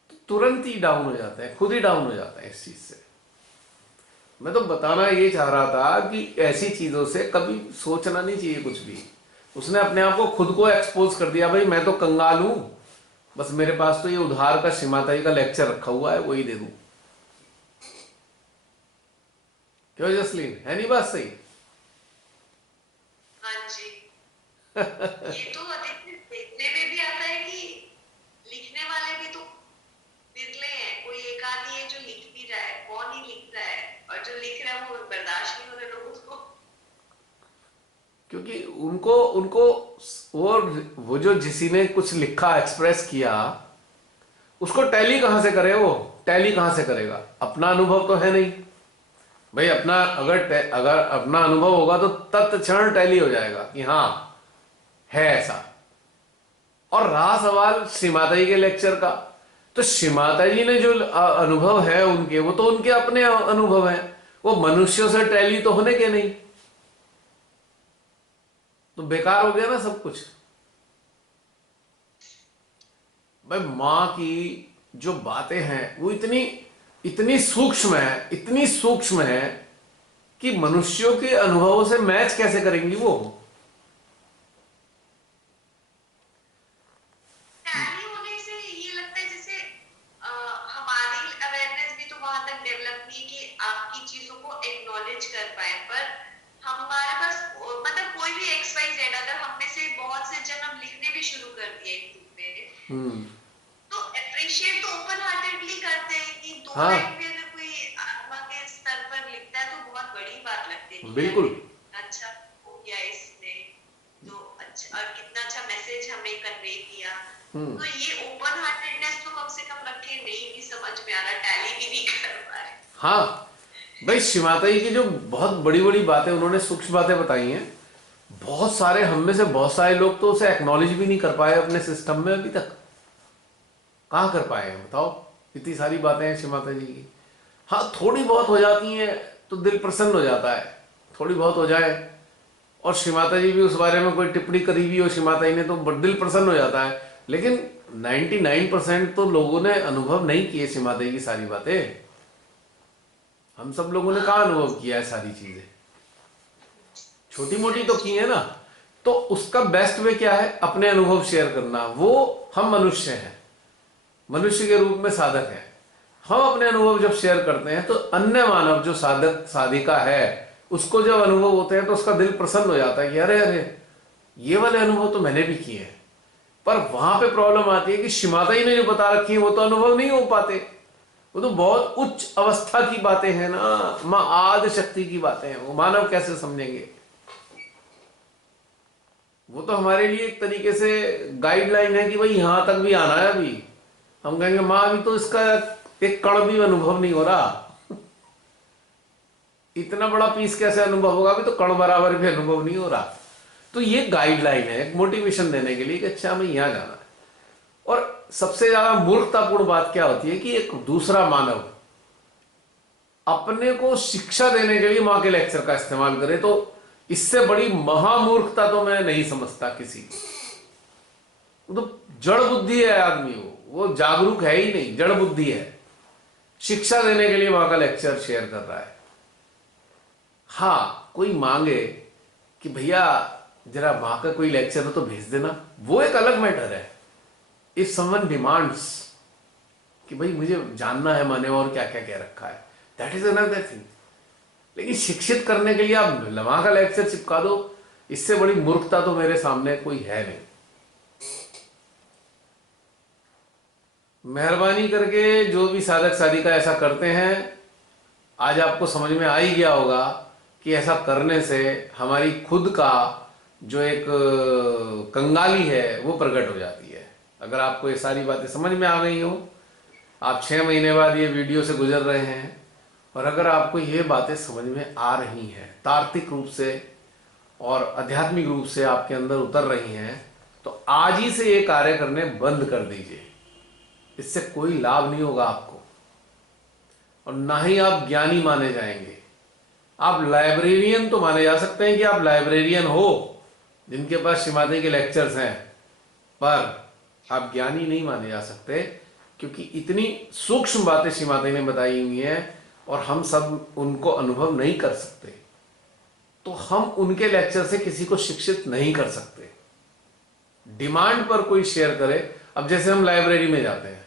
तो तुरंत ही डाउन हो जाते हैं, खुद ही डाउन हो जाते हैं इस चीज से। मैं तो बताना ये चाह रहा था कि ऐसी चीजों से कभी सोचना नहीं चाहिए कुछ भी। उसने अपने आप को खुद को एक्सपोज कर दिया, भाई मैं तो कंगाल हूं, बस मेरे पास तो ये उधार का श्रीमाताई का लेक्चर रखा हुआ है, वही दे दूं। क्यों जसलीन, है नहीं बात सही? हाँ जी। ये तो अधिक देखने में भी आता है कि लिखने वाले भी तो विरले हैं, कोई एक आदमी है जो लिख भी रहा है, कौन ही लिख रहा है, और जो लिख रहा है वो बर्दाश्त नहीं हो रहे लोगों को। क्योंकि उनको वो जो किसी ने कुछ लिखा एक्सप्रेस किया, उसको टैली कहां से करे, वो टैली कहां से करेगा? अपना अनुभव तो है नहीं भाई। अगर अपना अनुभव होगा तो तत्क्षण टैली हो जाएगा कि हाँ है ऐसा। और रहा सवाल श्रीमाताई के लेक्चर का, तो श्रीमाताई जी ने जो अनुभव है उनके, वो तो उनके अपने अनुभव है, वो मनुष्यों से टैली तो होने के नहीं, तो बेकार हो गया ना सब कुछ। भाई मां की जो बातें हैं वो इतनी सूक्ष्म है, इतनी सूक्ष्म है कि मनुष्यों के अनुभवों से मैच कैसे करेंगी वो। टैली होने से ये लगता है जैसे हमारी अवेयरनेस भी तो वहां तक डेवलप नहीं कि आपकी चीजों को एक्नॉलेज कर पाए। पर हमारे पास मतलब कोई भी एक्स वाई जेड, अगर हम में से बहुत से जन हम लिखने भी शुरू कर दिए एक बुक में, तो अप्रिशिएट तो ओपन हार्टेडली करते हैं कि दो लाइन भी अगर कोई आत्मा के स्तर पर लिखता है तो बहुत बड़ी बात लगती है। बिल्कुल अच्छा हो गया इसने तो, अच्छा, और कितना अच्छा मैसेज हमें कन्वे किया। तो ये ओपन हार्टेडनेस तो कम से कम रखे, नहीं भी समझ में आ रहा, टैली भी नहीं कर पा रहे। हाँ भाई, श्रीमाताई की जो बहुत बड़ी बड़ी बातें उन्होंने सूक्ष्म बातें बताई हैं, बहुत सारे हम में से बहुत सारे लोग तो उसे एक्नॉलेज भी नहीं कर पाए अपने सिस्टम में अभी तक। कहाँ कर पाए हैं बताओ? इतनी सारी बातें हैं श्रीमाता जी की। हाँ थोड़ी बहुत हो जाती हैं तो दिल प्रसन्न हो जाता है, थोड़ी बहुत हो जाए, और श्रीमाता जी भी उस बारे में कोई टिप्पणी करी भी हो श्रीमाता जी ने तो दिल प्रसन्न हो जाता है। लेकिन 99% तो लोगों ने अनुभव नहीं किए श्रीमाता जी की सारी बातें। हम सब लोगों ने कहाँ अनुभव किया है सारी चीजें? छोटी मोटी तो की है ना। तो उसका बेस्ट वे क्या है? अपने अनुभव शेयर करना। वो हम मनुष्य हैं, मनुष्य के रूप में साधक हैं। हम अपने अनुभव जब शेयर करते हैं तो अन्य मानव जो साधक साधिका है उसको जब अनुभव होते हैं तो उसका दिल प्रसन्न हो जाता है कि अरे अरे ये वाले अनुभव तो मैंने भी किए हैं। पर वहां पे प्रॉब्लम आती है कि श्रीमाता जी ने जो बता रखी है वो तो अनुभव नहीं हो पाते, वो तो बहुत उच्च अवस्था की बातें हैं ना, मां आदि शक्ति की बातें हैं, वो मानव कैसे समझेंगे? वो तो हमारे लिए एक तरीके से गाइडलाइन है कि भाई यहां तक भी आना है। अभी हम कहेंगे मां अभी तो इसका एक कण भी अनुभव नहीं हो रहा, इतना बड़ा पीस कैसे अनुभव होगा? अभी तो कण बराबर भी अनुभव नहीं हो रहा। तो ये गाइडलाइन है एक मोटिवेशन देने के लिए कि अच्छा हमें यहां जाना है। और सबसे ज्यादा मूर्खतापूर्ण बात क्या होती है कि एक दूसरा मानव अपने को शिक्षा देने के लिए मां के लेक्चर का इस्तेमाल करे, तो इससे बड़ी महामूर्खता तो मैं नहीं समझता किसी को। वो तो जड़ बुद्धि है आदमी, वो जागरूक है ही नहीं, जड़ बुद्धि है। शिक्षा देने के लिए मां का लेक्चर शेयर कर रहा है। हाँ, कोई मांगे कि भैया जरा मां का कोई लेक्चर हो तो भेज देना, वो एक अलग मैटर है। इफ समवन डिमांड्स कि भाई मुझे जानना है माने और क्या क्या कह रखा है, दैट इज अनदर थिंग। लेकिन शिक्षित करने के लिए आप मां का लेक्चर चिपका दो, इससे बड़ी मूर्खता तो मेरे सामने कोई है नहीं। मेहरबानी करके जो भी साधक साधिका ऐसा करते हैं, आज आपको समझ में आ ही गया होगा कि ऐसा करने से हमारी खुद का जो एक कंगाली है वो प्रकट हो जाती है। अगर आपको ये सारी बातें समझ में आ गई हो, आप 6 महीने बाद ये वीडियो से गुजर रहे हैं, और अगर आपको ये बातें समझ में आ रही हैं, तार्किक रूप से और आध्यात्मिक रूप से आपके अंदर उतर रही हैं, तो आज ही से ये कार्य करने बंद कर दीजिए। इससे कोई लाभ नहीं होगा आपको, और ना ही आप ज्ञानी माने जाएंगे। आप लाइब्रेरियन तो माने जा सकते हैं कि आप लाइब्रेरियन हो जिनके पास श्रीमाता के लेक्चर्स हैं, पर आप ज्ञानी नहीं माने जा सकते, क्योंकि इतनी सूक्ष्म बातें श्रीमाता ने बताई हुई हैं और हम सब उनको अनुभव नहीं कर सकते। तो हम उनके लेक्चर से किसी को शिक्षित नहीं कर सकते। डिमांड पर कोई शेयर करे, अब जैसे हम लाइब्रेरी में जाते हैं,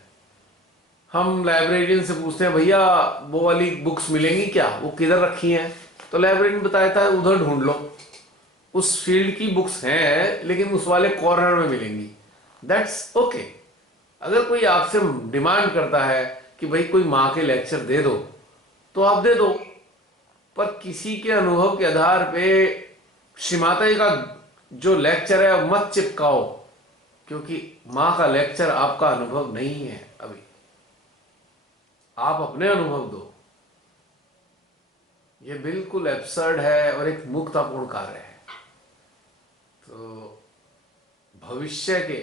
हम लाइब्रेरियन से पूछते हैं भैया वो वाली बुक्स मिलेंगी क्या, वो किधर रखी हैं? तो लाइब्रेरियन बताता है उधर ढूंढ लो, उस फील्ड की बुक्स हैं लेकिन उस वाले कॉर्नर में मिलेंगी। That's okay. अगर कोई आपसे डिमांड करता है कि भाई कोई माँ के लेक्चर दे दो, तो आप दे दो, पर किसी के अनुभव के आधार पे श्रीमाता जी का जो लेक्चर है मत चिपकाओ, क्योंकि माँ का लेक्चर आपका अनुभव नहीं है। अभी आप अपने अनुभव दो। ये बिल्कुल एब्सर्ड है और एक मूर्खतापूर्ण कार्य है। तो भविष्य के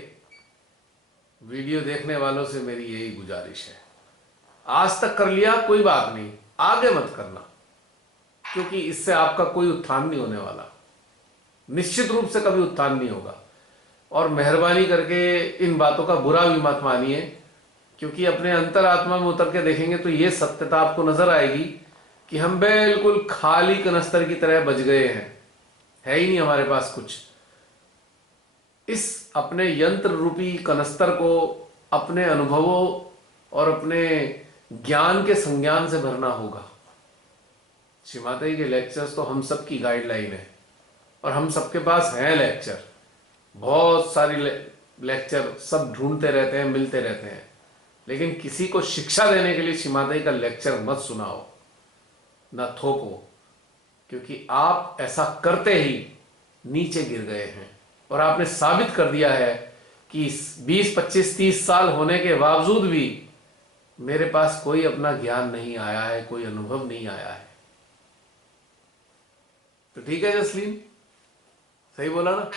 वीडियो देखने वालों से मेरी यही गुजारिश है, आज तक कर लिया कोई बात नहीं, आगे मत करना, क्योंकि इससे आपका कोई उत्थान नहीं होने वाला, निश्चित रूप से कभी उत्थान नहीं होगा। और मेहरबानी करके इन बातों का बुरा भी मत मानिए, क्योंकि अपने अंतरात्मा में उतर के देखेंगे तो ये सत्यता आपको नजर आएगी कि हम बिल्कुल खाली कनस्तर की तरह बच गए हैं, है ही नहीं हमारे पास कुछ। इस अपने यंत्र रूपी कनस्तर को अपने अनुभवों और अपने ज्ञान के संज्ञान से भरना होगा। श्रीमाता जी के लेक्चर्स तो हम सबकी गाइडलाइन है, और हम सबके पास हैं लेक्चर, बहुत सारी लेक्चर सब ढूंढते रहते हैं, मिलते रहते हैं। लेकिन किसी को शिक्षा देने के लिए श्रीमाता जी का लेक्चर मत सुनाओ, ना थोपो, क्योंकि आप ऐसा करते ही नीचे गिर गए हैं। और आपने साबित कर दिया है कि 20, 25, 30 साल होने के बावजूद भी मेरे पास कोई अपना ज्ञान नहीं आया है, कोई अनुभव नहीं आया है। तो ठीक है जसलीन, सही बोला ना?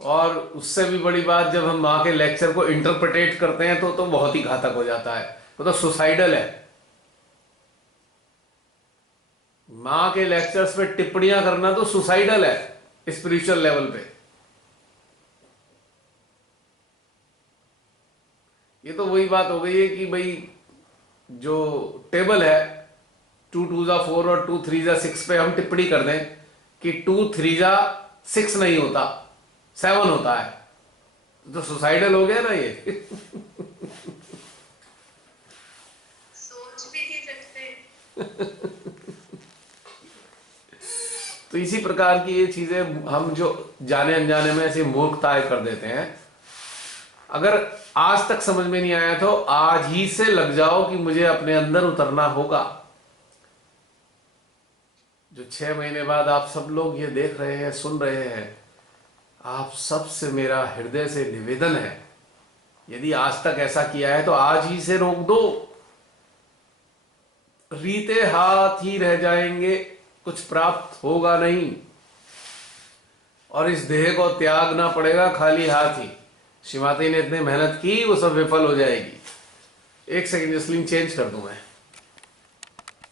और उससे भी बड़ी बात, जब हम माँ के लेक्चर को इंटरप्रिटेट करते हैं तो बहुत ही घातक हो जाता है, वो तो सुसाइडल है। माँ के लेक्चर्स पे टिप्पणियां करना तो सुसाइडल है स्पिरिचुअल लेवल पे। ये तो वही बात हो गई है कि भाई जो टेबल है 2 2 जा 4 और 2 3 जा 6 पे हम टिप्पणी कर दें कि 2 3 जा 6 नहीं होता, 7 होता है, तो सुसाइडल हो गया ना ये। सोच भी नहीं सकते। तो इसी प्रकार की ये चीजें हम जो जाने अनजाने में ऐसी मूर्खताएं कर देते हैं। अगर आज तक समझ में नहीं आया तो आज ही से लग जाओ कि मुझे अपने अंदर उतरना होगा। जो 6 महीने बाद आप सब लोग ये देख रहे हैं, सुन रहे हैं, आप सबसे मेरा हृदय से निवेदन है, यदि आज तक ऐसा किया है तो आज ही से रोक दो। रीते हाथ ही रह जाएंगे, कुछ प्राप्त होगा नहीं, और इस देह को त्यागना पड़ेगा खाली हाथ ही। श्रीमाता ने इतनी मेहनत की, वो सब विफल हो जाएगी। एक सेकंड स्लिंग चेंज कर दूं मैं।